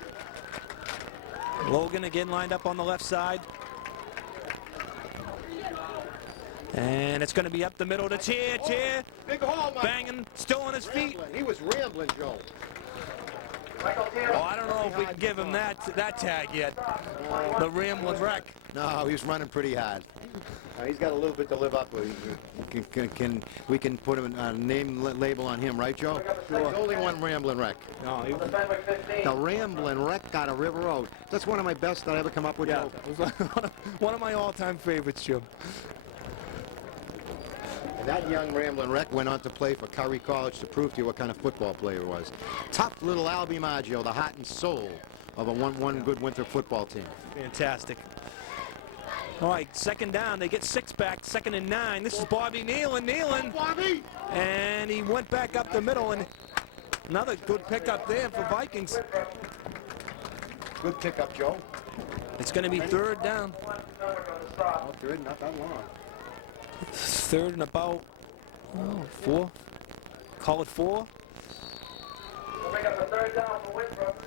Logan again lined up on the left side. And it's going to be up the middle to Tier. Big haul, Mike. Banging, still on his feet. He was rambling, Joe. Michael Tier. Oh, I don't know if we can give him that tag yet. The rambling wreck. No, he was running pretty hard. He's got a little bit to live up with. We can put him a name label on him, right, Joe? There's only one rambling wreck. No, The Fenwick 15. The rambling wreck out of River Road. That's one of my best that I ever come up with, yeah, Joe. it was one of my all-time favorites, Jim. And that young rambling wreck went on to play for Curry College to prove to you what kind of football player he was. Tough little Al Bimaggio, the heart and soul of a one good Winthrop football team. Fantastic. All right, second down. They get 6 back. 2nd and 9. This is Bobby Nealon. Bobby! And he went back up the middle, and another good pickup there for Vikings. Good pickup, Joe. It's going to be 3rd down. Oh, good, not that long. 3rd and about 4. Call it 4. We'll make up the 3rd down for Winthrop.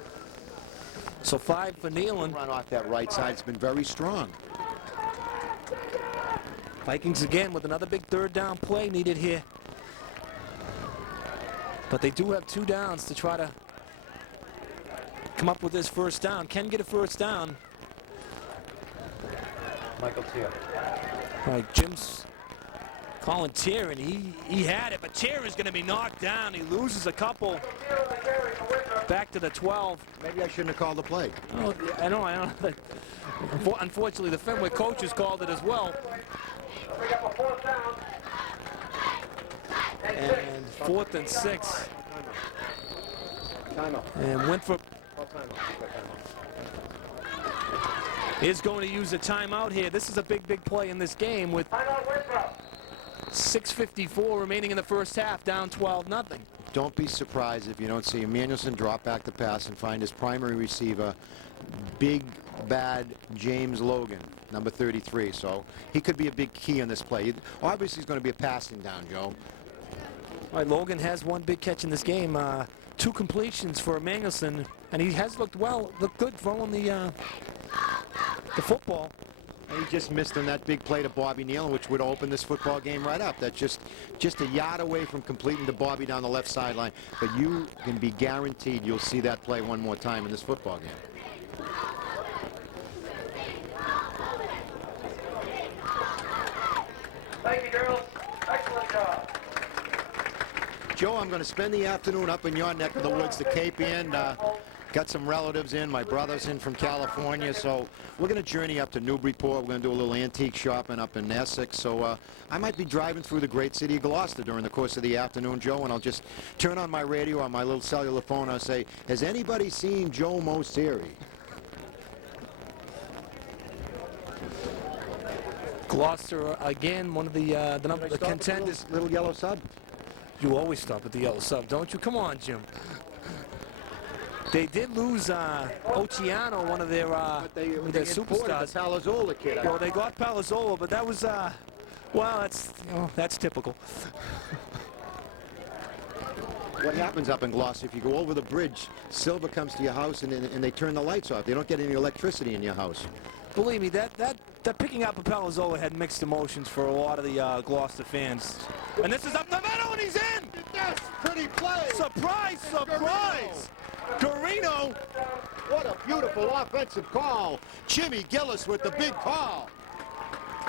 So 5 for Nealon. Run off that right side has been very strong. Vikings again with another big 3rd down play needed here. But they do have 2 downs to try to come up with this 1st down. Can get a 1st down. Michael Tier. All right, Jim's calling Tier, and he had it, but Tier is going to be knocked down. He loses a couple. Back to the 12. Maybe I shouldn't have called the play. Oh, I know. Unfortunately, the Fenwick coaches called it as well. We got a 4th down. And 4th and 6. Timeout. And Winthrop is going to use a timeout here. This is a big play in this game with Timeout Winthrop. 6:54 remaining in the first half, down 12-0. Don't be surprised if you don't see Emmanuelson drop back the pass and find his primary receiver, big, bad James Logan, number 33. So he could be a big key on this play. Obviously, he's going to be a passing down, Joe. All right, Logan has 1 big catch in this game. 2 completions for Emmanuelson, and he has looked good throwing the football. And he just missed on that big play to Bobby Nealon, which would open this football game right up. That's just a yard away from completing to Bobby down the left sideline. But you can be guaranteed you'll see that play one more time in this football game. Thank you, girls. Excellent job. Joe, I'm going to spend the afternoon up in your neck of the woods, the Cape End. Got some relatives in, my brother's in from California, so we're going to journey up to Newburyport. We're going to do a little antique shopping up in Essex, so I might be driving through the great city of Gloucester during the course of the afternoon, Joe, and I'll just turn on my radio on my little cellular phone and I'll say, has anybody seen Joe Moseri? Gloucester again, one of the contenders. Little yellow sub? You always stop at the yellow sub, don't you? Come on, Jim. They did lose Oceano, one of their superstars. Palazzola kid. Well, they got Palazzola, but that was, well, that's typical. What happens up in Gloucester, if you go over the bridge, Silver comes to your house and they turn the lights off. They don't get any electricity in your house. Believe me, that picking up a Palazzola had mixed emotions for a lot of the Gloucester fans. And this is up the middle, and he's in! That's pretty play! Surprise, surprise! Garino! What a beautiful offensive call. Jimmy Gillis with the big call.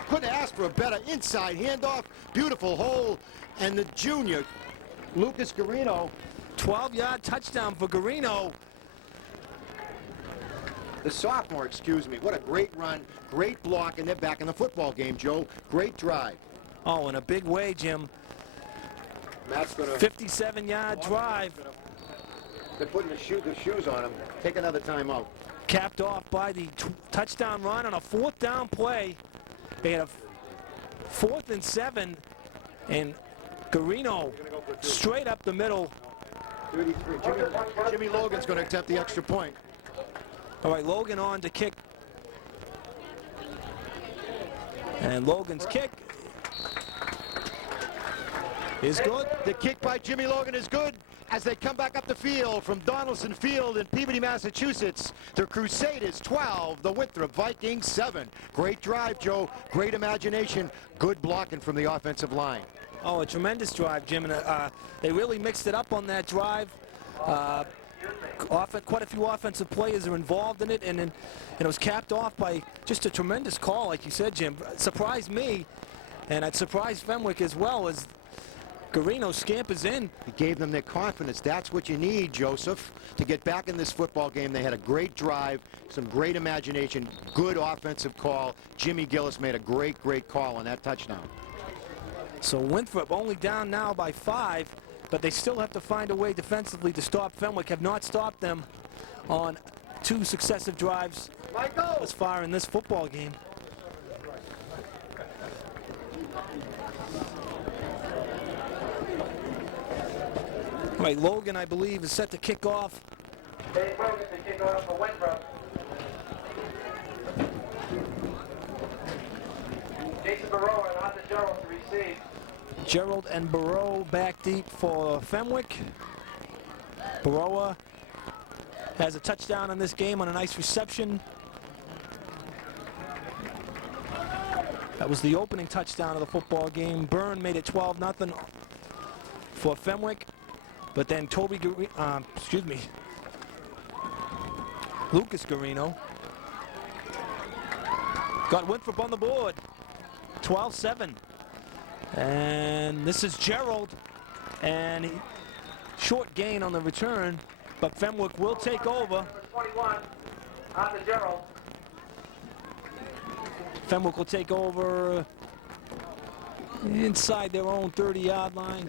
Couldn't ask for a better inside handoff. Beautiful hole. And the junior, Lucas Garino. 12-yard touchdown for Garino. The sophomore, excuse me. What a great run, great block, and they're back in the football game, Joe. Great drive. Oh, in a big way, Jim. Matt's going to... 57-yard drive. They're putting the shoes on him. Take another timeout. Capped off by the touchdown run on a 4th down play. They had a 4th and 7, and Garino straight up the middle. 33. Jimmy Logan's going to attempt the extra point. All right, Logan on to kick. And Logan's kick is good. The kick by Jimmy Logan is good as they come back up the field from Donaldson Field in Peabody, Massachusetts. The Crusaders 12, the Winthrop Vikings 7. Great drive, Joe. Great imagination. Good blocking from the offensive line. Oh, a tremendous drive, Jim. And they really mixed it up on that drive. Quite a few offensive players are involved in it, and it was capped off by just a tremendous call, like you said, Jim. It surprised me, and it surprised Fenwick as well, as Garino scampers in. He gave them their confidence. That's what you need, Joseph, to get back in this football game. They had a great drive, some great imagination, good offensive call. Jimmy Gillis made a great call on that touchdown. So Winthrop only down now by 5, but they still have to find a way defensively to stop Fenwick. Have not stopped them on 2 successive drives thus far in this football game. All right, Logan, I believe, is set to kick off. Dave Logan to kick off for Winthrop. Jason Barrow and Arthur Gerald to receive. Gerald and Barrow back deep for Fenwick. Barrow has a touchdown in this game on a nice reception. That was the opening touchdown of the football game. Byrne made it 12-0 for Fenwick. But then Lucas Garino got Winthrop on the board. 12-7. And this is Gerald, and short gain on the return, but Fenwick will take over. 21, Arthur Gerald. Fenwick will take over inside their own 30-yard line.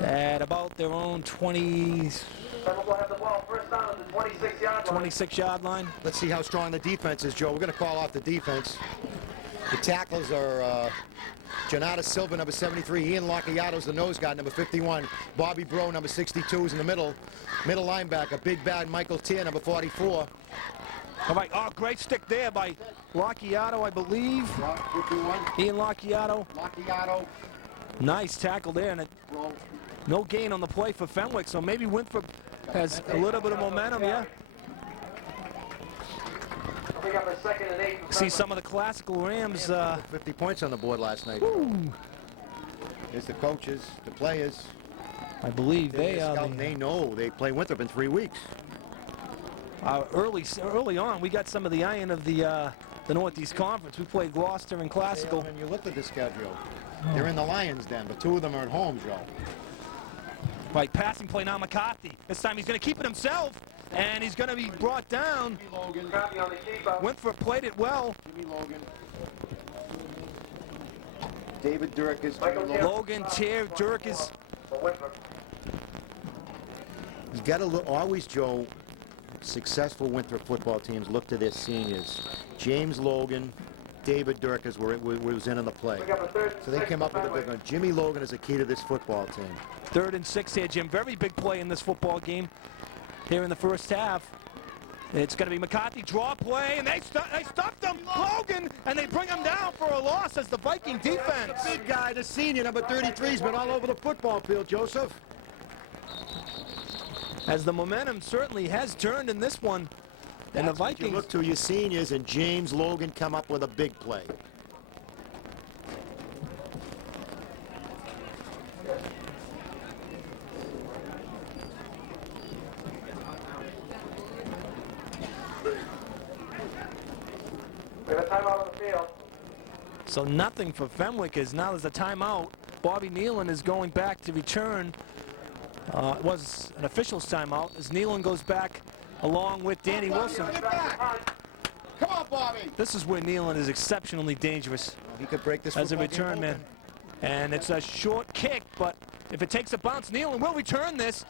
At about their own 26-yard Fenwick will have the ball first down at the 26-yard line. Let's see how strong the defense is, Joe. We're going to call off the defense. The tackles are Jonata Silva, number 73. Ian Locchiato's the nose guard, number 51. Bobby Bro, number 62, is in the middle. Middle linebacker, big bad Michael Tier, number 44. All right, great stick there by Locchiato, I believe. Ian Locchiato. Nice tackle there, and no gain on the play for Fenwick, so maybe Winthrop has a little bit of momentum, yeah. See some of the classical Rams. 50 points on the board last night. There's the coaches, the players. I believe they are. They know they play Winthrop in 3 weeks. Early on, we got some of the iron of the Northeast Conference. We played Gloucester and Classical. And you looked at the schedule. They're in the Lions Den, but 2 of them are at home, Joe. Right, passing play now, McCarthy. This time he's going to keep it himself, and he's going to be brought down. Winthrop played it well. Jimmy Logan. David Durkis. Logan, Tier, Durkis. You got to look, always, Joe, successful Winthrop football teams look to their seniors. James Logan, David Durkis was in on the play. So they came up with a big one. Jimmy Logan is a key to this football team. 3rd and 6 here, Jim. Very big play in this football game here in the first half. It's going to be McCarthy, draw play, and they stuffed him, Logan, and they bring him down for a loss as the Viking defense. Big guy, the senior, number 33, has been all over the football field, Joseph. As the momentum certainly has turned in this one. And the Vikings You look to your seniors, and James Logan come up with a big play. We have a timeout on the field. So nothing for Fenwick, as now there's a timeout. Bobby Nealon is going back to return It was an official's timeout as Nealon goes back along with Danny Wilson. Get back. Come on, Bobby. This is where Nealon is exceptionally dangerous He could break this as a football game return man. open. And it's a short kick, but if it takes a bounce, Nealon will return this.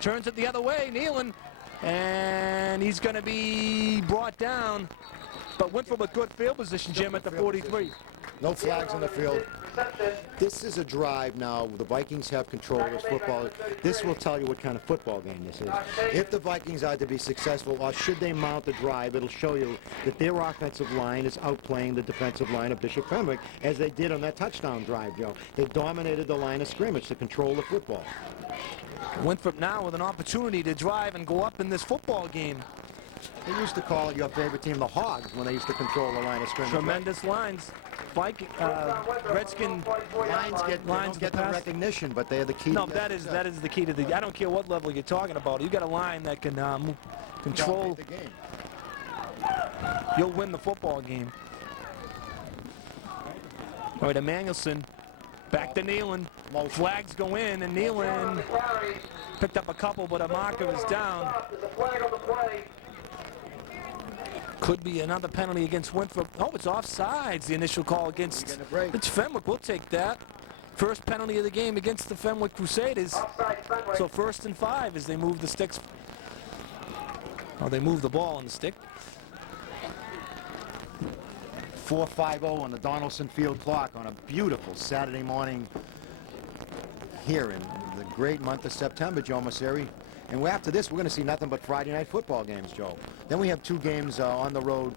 Turns it the other way, Nealon, and he's going to be brought down. But Winthrop with good field position, Jim, at the 43. No flags on the field. This is a drive now. The Vikings have control of this football. This will tell you what kind of football game this is. If the Vikings are to be successful, or should they mount the drive, it'll show you that their offensive line is outplaying the defensive line of Bishop Fenwick, as they did on that touchdown drive, Joe. They dominated the line of scrimmage to control the football. Winthrop now with an opportunity to drive and go up in this football game. They used to call your favorite team the Hogs when they used to control the line of scrimmage. Tremendous lines. Redskin Lines don't get the recognition, but they're the key. No, to that is the key to the. I don't care what level you're talking about. You got a line that can control. the game. You'll win the football game. All right, Emmanuelson back to Nealon. Flags go in, and Nealon picked up a couple, but a marker is down. There's a flag on the play. Could be another penalty against Winthrop. Oh, it's offsides, the initial call against. Getting a break. It's Fenwick. We'll take that. First penalty of the game against the Fenwick Crusaders. Offside Fenwick. So 1st and 5 as they move the sticks. Oh, they move the ball on the stick. 4:50 on the Donaldson Field clock on a beautiful Saturday morning here in the great month of September, Joe Messeri. And after this, we're going to see nothing but Friday night football games, Joe. Then we have 2 games on the road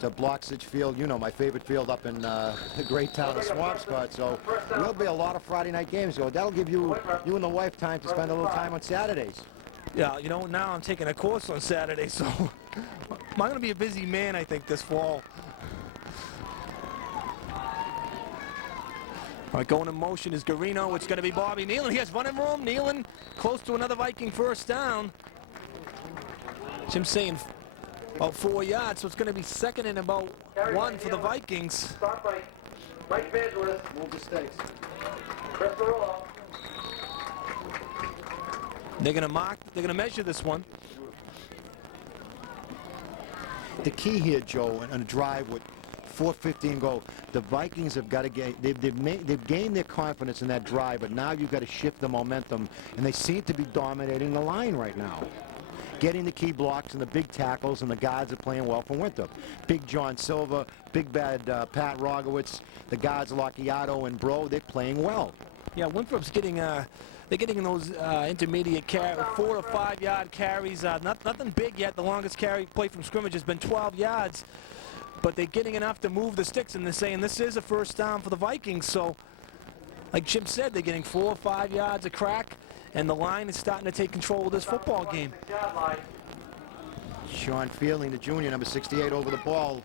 to Bloxage Field. You know, my favorite field up in the great town of Swampscott. So there'll be a lot of Friday night games, Joe. That'll give you and the wife time to spend a little time on Saturdays. Yeah, you know, now I'm taking a course on Saturday, so I'm going to be a busy man, I think, this fall. All right, going in motion is Garino. It's going to be Bobby Nealon. He has running room. Nealon close to another Viking first down. Jim's saying about 4 yards, so it's going to be 2nd and about 1 for the Vikings. Stop by Mike Vangelis. Move the stakes. Chris Marillo. They're going to mark. They're going to measure this one. The key here, Joe, on a drive with 4:15 go, the Vikings have got to get. They've gained their confidence in that drive, but now you've got to shift the momentum, and they seem to be dominating the line right now. Getting the key blocks and the big tackles, and the guards are playing well for Winthrop. Big John Silva, big bad Pat Rogowitz, the guards Locchiato and Bro, they're playing well. Yeah, Winthrop's getting they're getting those intermediate 4 to 5 yard carries. Nothing big yet. The longest carry play from scrimmage has been 12 yards, but they're getting enough to move the sticks, and they're saying this is a first down for the Vikings. So, like Jim said, they're getting 4 or 5 yards a crack, and the line is starting to take control of this football game. Sean Fielding, the junior, number 68, over the ball.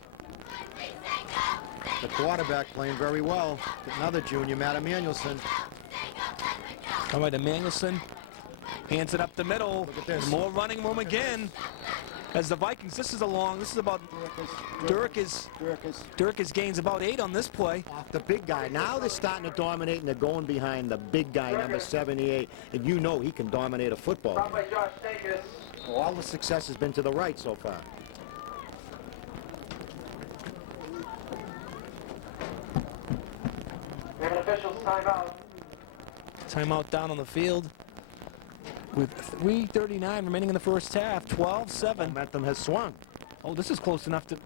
The quarterback playing very well. Another junior, Matt Emmanuelson. All right, Emmanuelson hands it up the middle. Look at this. More running room again. As the Vikings, this is about Durkis gains about 8 on this play. Off the big guy. Now they're starting to dominate, and they're going behind the big guy, number 78. And you know he can dominate a football Stop by game. Josh Davis. All the success has been to the right so far. We have an official's timeout. Timeout down on the field with 3:39 remaining in the first half. 12-7. Momentum has swung. Oh, this is close enough to.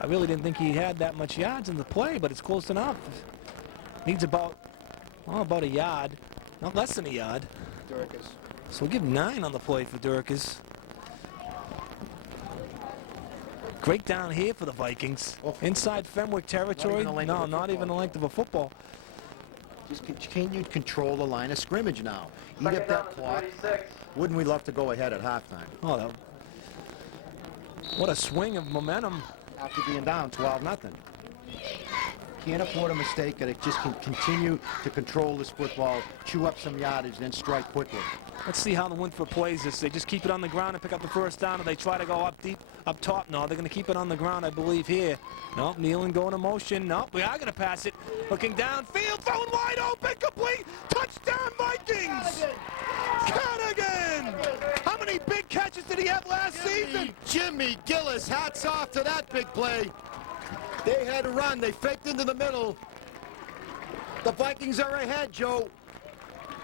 I really didn't think he had that much yards in the play, but it's close enough. Needs about a yard, not less than a yard. Durkis. So we'll give 9 on the play for Durkis. Great down here for the Vikings. Oh. Inside Fenwick territory. even a length No, of a not football. even a length of a football. Just can you control the line of scrimmage now? Eat up Second down that to clock. 36. Wouldn't we love to go ahead at halftime? Oh, what a swing of momentum. After being down 12-0. Can't afford a mistake, and it just can continue to control this football, chew up some yardage, then strike quickly. Let's see how the Winthrop plays this. They just keep it on the ground and pick up the first down, or they try to go up deep, up top. No, they're going to keep it on the ground, I believe, here. Nope, kneeling, going in motion. Nope, we are going to pass it. Looking downfield, throwing wide open, complete. Touchdown, Vikings! Cadigan! How many big catches did he have last season? Jimmy Gillis, hats off to that big play. They had to run. They faked into the middle. The Vikings are ahead, Joe.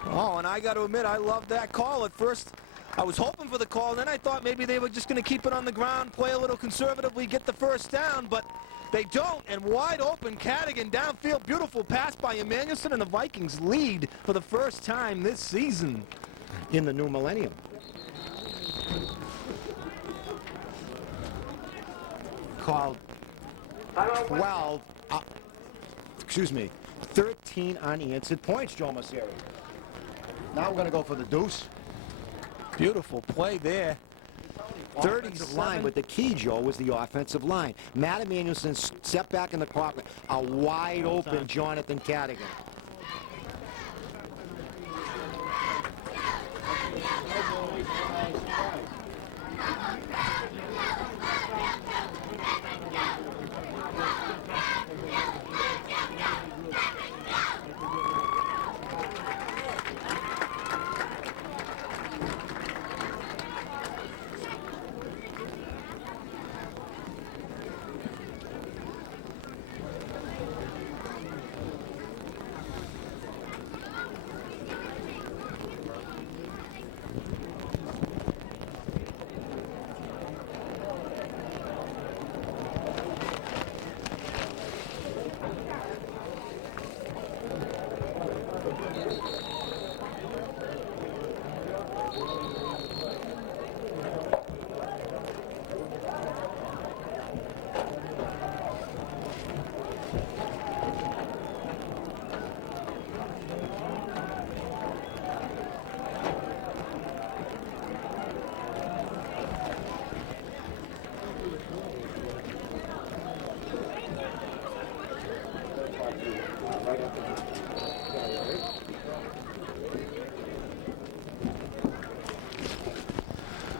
Oh, and I got to admit, I love that call. At first, I was hoping for the call, and then I thought maybe they were just going to keep it on the ground, play a little conservatively, get the first down, but they don't. And wide open, Cadigan downfield, beautiful pass by Emmanuelson, and the Vikings lead for the first time this season. In the new millennium. Called 12, 13 unanswered points, Joe Messeri. Now we're going to go for the deuce. Beautiful play there. Offensive line, but the key, Joe, was the offensive line. Matt Emmanuelson stepped back in the pocket. A wide open Jonathan Cadigan.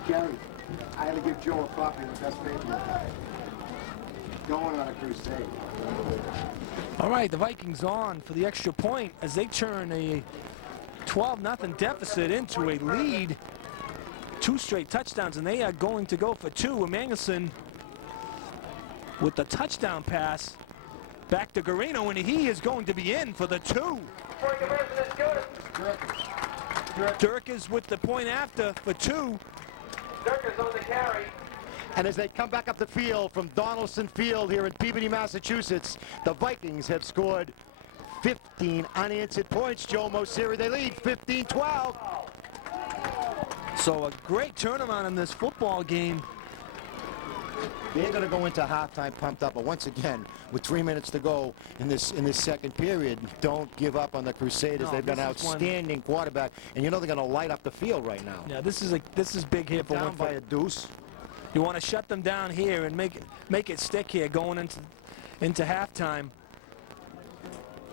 Gary, I had to give Joe a copy of the best paper. Going on a crusade. All right, the Vikings on for the extra point as they turn a 12-0 deficit into a lead. 2 straight touchdowns, and they are going to go for 2. Emmanuelson with the touchdown pass back to Garino, and he is going to be in for the 2. Point conversion is good. Dirk is with the point after for 2. Dirk is on the carry. And as they come back up the field from Donaldson Field here in Peabody, Massachusetts, the Vikings have scored 15 unanswered points. Joe Messeri, they lead 15-12. So a great turnaround in this football game. They're going to go into halftime pumped up, but once again, with 3 minutes to go in this second period, don't give up on the Crusaders. No, they've got an outstanding quarterback, and you know they're going to light up the field right now. Yeah, this is big here for Down Winthrop. by a deuce. You want to shut them down here and make it stick here going into halftime.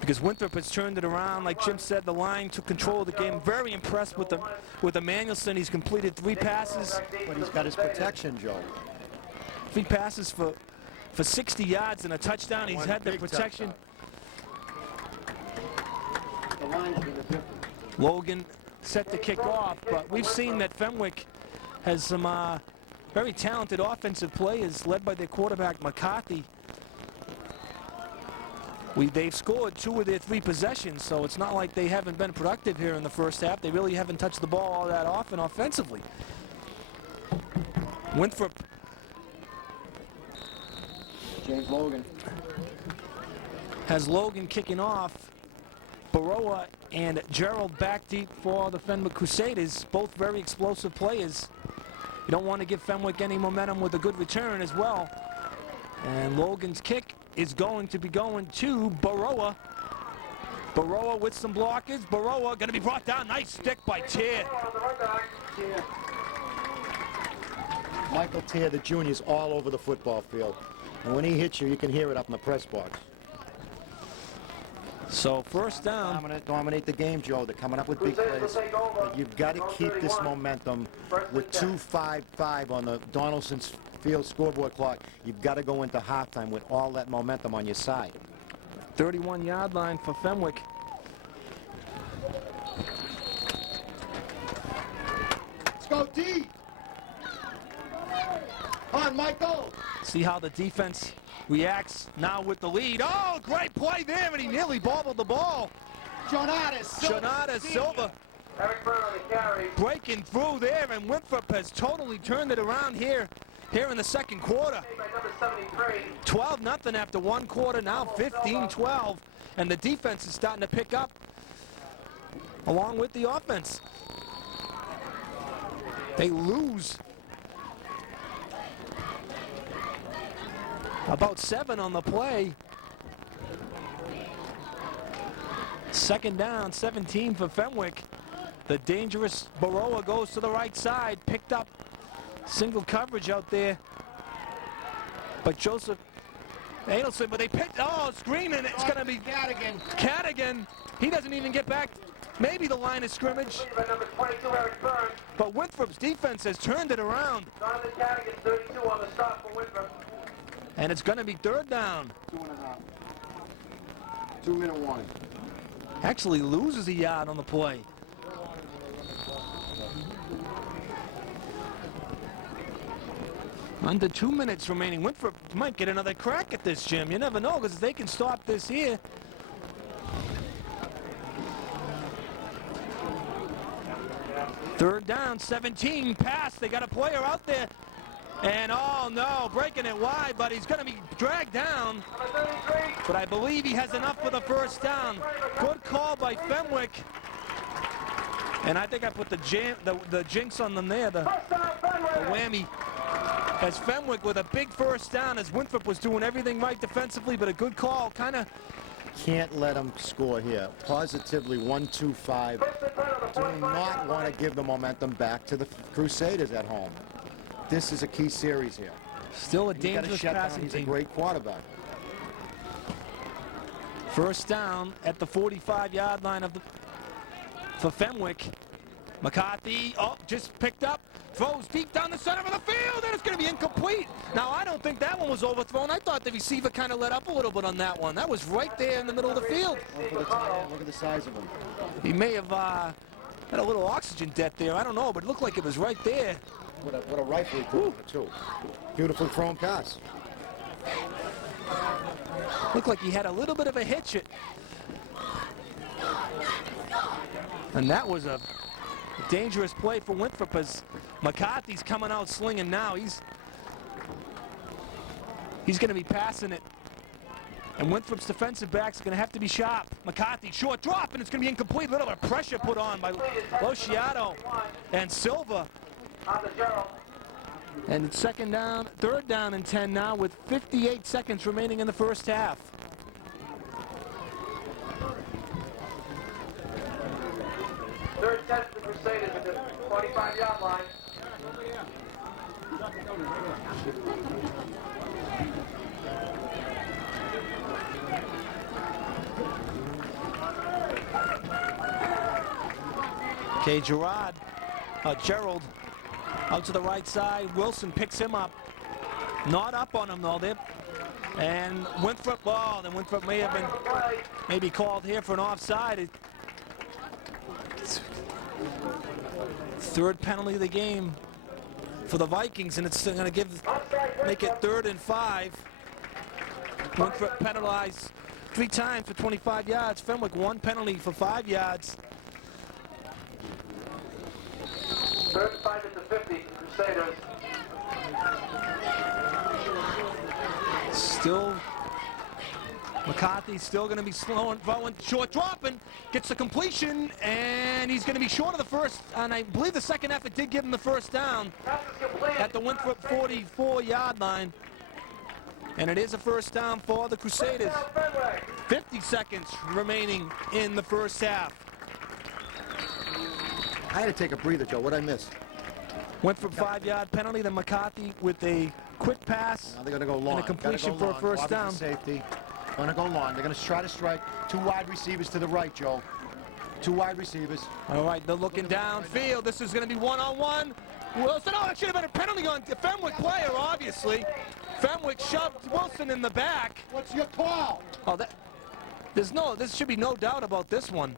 Because Winthrop has turned it around. Like Jim said, the line took control of the game. Very impressed with Emmanuelson. He's completed 3 passes. But he's got his protection, Joe. 3 passes for 60 yards and a touchdown. He's One had the big protection. The line's been the difference. Logan set to kick off, but we've seen that Fenwick has some very talented offensive players led by their quarterback McCarthy. They've scored 2 of their 3 possessions, so it's not like they haven't been productive here in the first half. They really haven't touched the ball all that often offensively. Winthrop. James Logan. Has Logan kicking off. Baroa and Gerald back deep for the Fenwick Crusaders. Both very explosive players. You don't want to give Fenwick any momentum with a good return as well. And Logan's kick is going to be going to Baroa. Baroa with some blockers. Baroa going to be brought down. Nice stick by Tier. Michael Tier, the junior, is all over the football field. And when he hits you, you can hear it up in the press box. So first down. Dominate the game, Joe. They're coming up with big plays. But you've got to keep this momentum with 2:55 on the Donaldson Field scoreboard clock. You've got to go into halftime with all that momentum on your side. 31-yard line for Fenwick. Let's go deep. On, Michael. See how the defense reacts now with the lead. Oh, great play there, and he nearly bobbled the ball. Jonatas Silva breaking through there, and Winthrop has totally turned it around here in the second quarter. 12-0 after one quarter, now 15-12, and the defense is starting to pick up along with the offense. They lose about 7 on the play. Second down, 17 for Fenwick. The dangerous Baroa goes to the right side, picked up single coverage out there. But Joseph Adelson, but they picked, oh, screening, it's going to be Cadigan. He doesn't even get back, maybe the line of scrimmage. But Winthrop's defense has turned it around. Jonathan Cadigan, 32 on the stop for Winthrop. And it's going to be third down. 2.5. 2-minute warning. Actually loses a yard on the play. Under 2 minutes remaining. Winthrop might get another crack at this, Jim. You never know, because they can stop this here. Third down, 17, pass. They got a player out there. And oh no, breaking it wide, but he's going to be dragged down. But I believe he has enough for the first down. Good call by Fenwick. And I think I put the jinx on them there, the whammy. As Fenwick with a big first down, as Winthrop was doing everything right defensively, but a good call, kind of. Can't let them score here. Positively 1-2-5. Do not want to give the momentum back to the Crusaders at home. This is a key series here. Still a dangerous passing team. He's team. a great quarterback. First down at the 45-yard line for Fenwick. McCarthy, oh, just picked up, throws deep down the center of the field, and it's going to be incomplete. Now, I don't think that one was overthrown. I thought the receiver kind of let up a little bit on that one. That was right there in the middle of the field. Look at the size of him. He may have had a little oxygen debt there. I don't know, but it looked like it was right there. What a rifle he threw, too. Beautifully thrown pass. Looked like he had a little bit of a hitch. And that was a dangerous play for Winthrop as McCarthy's coming out slinging now. He's going to be passing it. And Winthrop's defensive back's going to have to be sharp. McCarthy, short drop, and it's going to be incomplete. A little bit of pressure put on by Lociato and Silva. And it's third down and 10 now with 58 seconds remaining in the first half. Third and 10 for the Crusaders at the 45-yard line. Okay, Gerald out to the right side. Wilson picks him up. Not up on him though. And Winthrop, oh, then Winthrop may have been maybe called here for an offside. Third penalty of the game for the Vikings, and it's still going to make it 3rd and 5. Winthrop penalized 3 times for 25 yards. Fenwick 1 penalty for 5 yards. 3rd and 5 at the 50, Crusaders. Still, McCarthy's still going to be throwing short drop, and gets the completion, and he's going to be short of the first, and I believe the second effort did give him the first down at the Winthrop 44-yard line. And it is a first down for the Crusaders. 50 seconds remaining in the first half. I had to take a breather, Joe. What'd I miss? Winthrop 5-yard penalty, then McCarthy with a quick pass Now they're going to go long. and a completion for a first down. Safety. Going to go long. They're going to try to strike. 2 wide receivers to the right, Joe. 2 wide receivers. All right, they're looking downfield. This is going to be one-on-one. Wilson, oh, that should have been a penalty on the Fenwick player, obviously. Fenwick shoved Wilson in the back. What's your call? Oh, this should be no doubt about this one.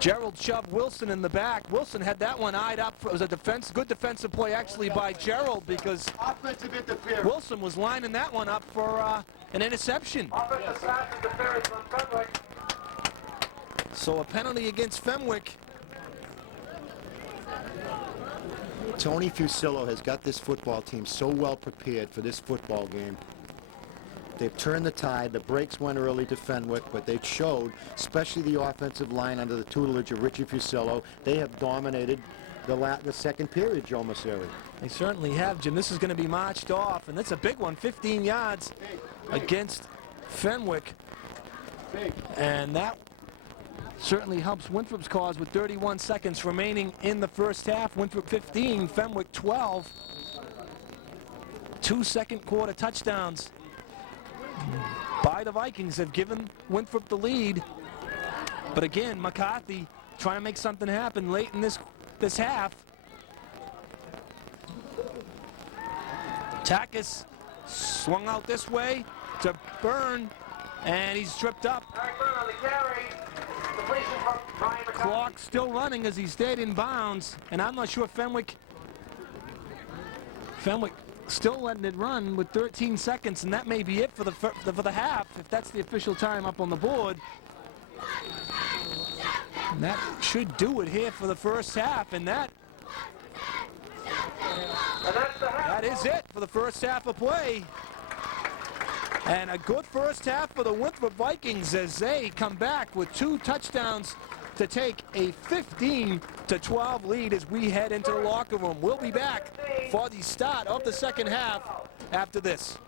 Gerald shoved Wilson in the back. Wilson had that one eyed up. It was a good defensive play actually by Gerald because Offensive interference. Wilson was lining that one up for an interception. Offensive pass interference on Fenwick. So a penalty against Fenwick. Tony Fusillo has got this football team so well prepared for this football game. They've turned the tide. The breaks went early to Fenwick, but they showed, especially the offensive line under the tutelage of Richie Fusillo, they have dominated the second period, Joe Messeri. They certainly have, Jim. This is going to be marched off, and that's a big one, 15 yards against Fenwick. And that certainly helps Winthrop's cause with 31 seconds remaining in the first half. Winthrop 15, Fenwick 12. 2 second quarter touchdowns by the Vikings have given Winthrop the lead. But again, McCarthy trying to make something happen late in this half. Takis swung out this way to Byrne, and he's tripped up. Eric Byrne on the carry. Completion from Brian McCarthy. Clock still running as he stayed in bounds, and I'm not sure Fenwick still letting it run with 13 seconds, and that may be it for the half, if that's the official time up on the board. And that should do it here for the first half, and that is it for the first half of play. And a good first half for the Winthrop Vikings as they come back with 2 touchdowns to take a 15-12 lead as we head into the locker room. We'll be back for the start of the second half after this.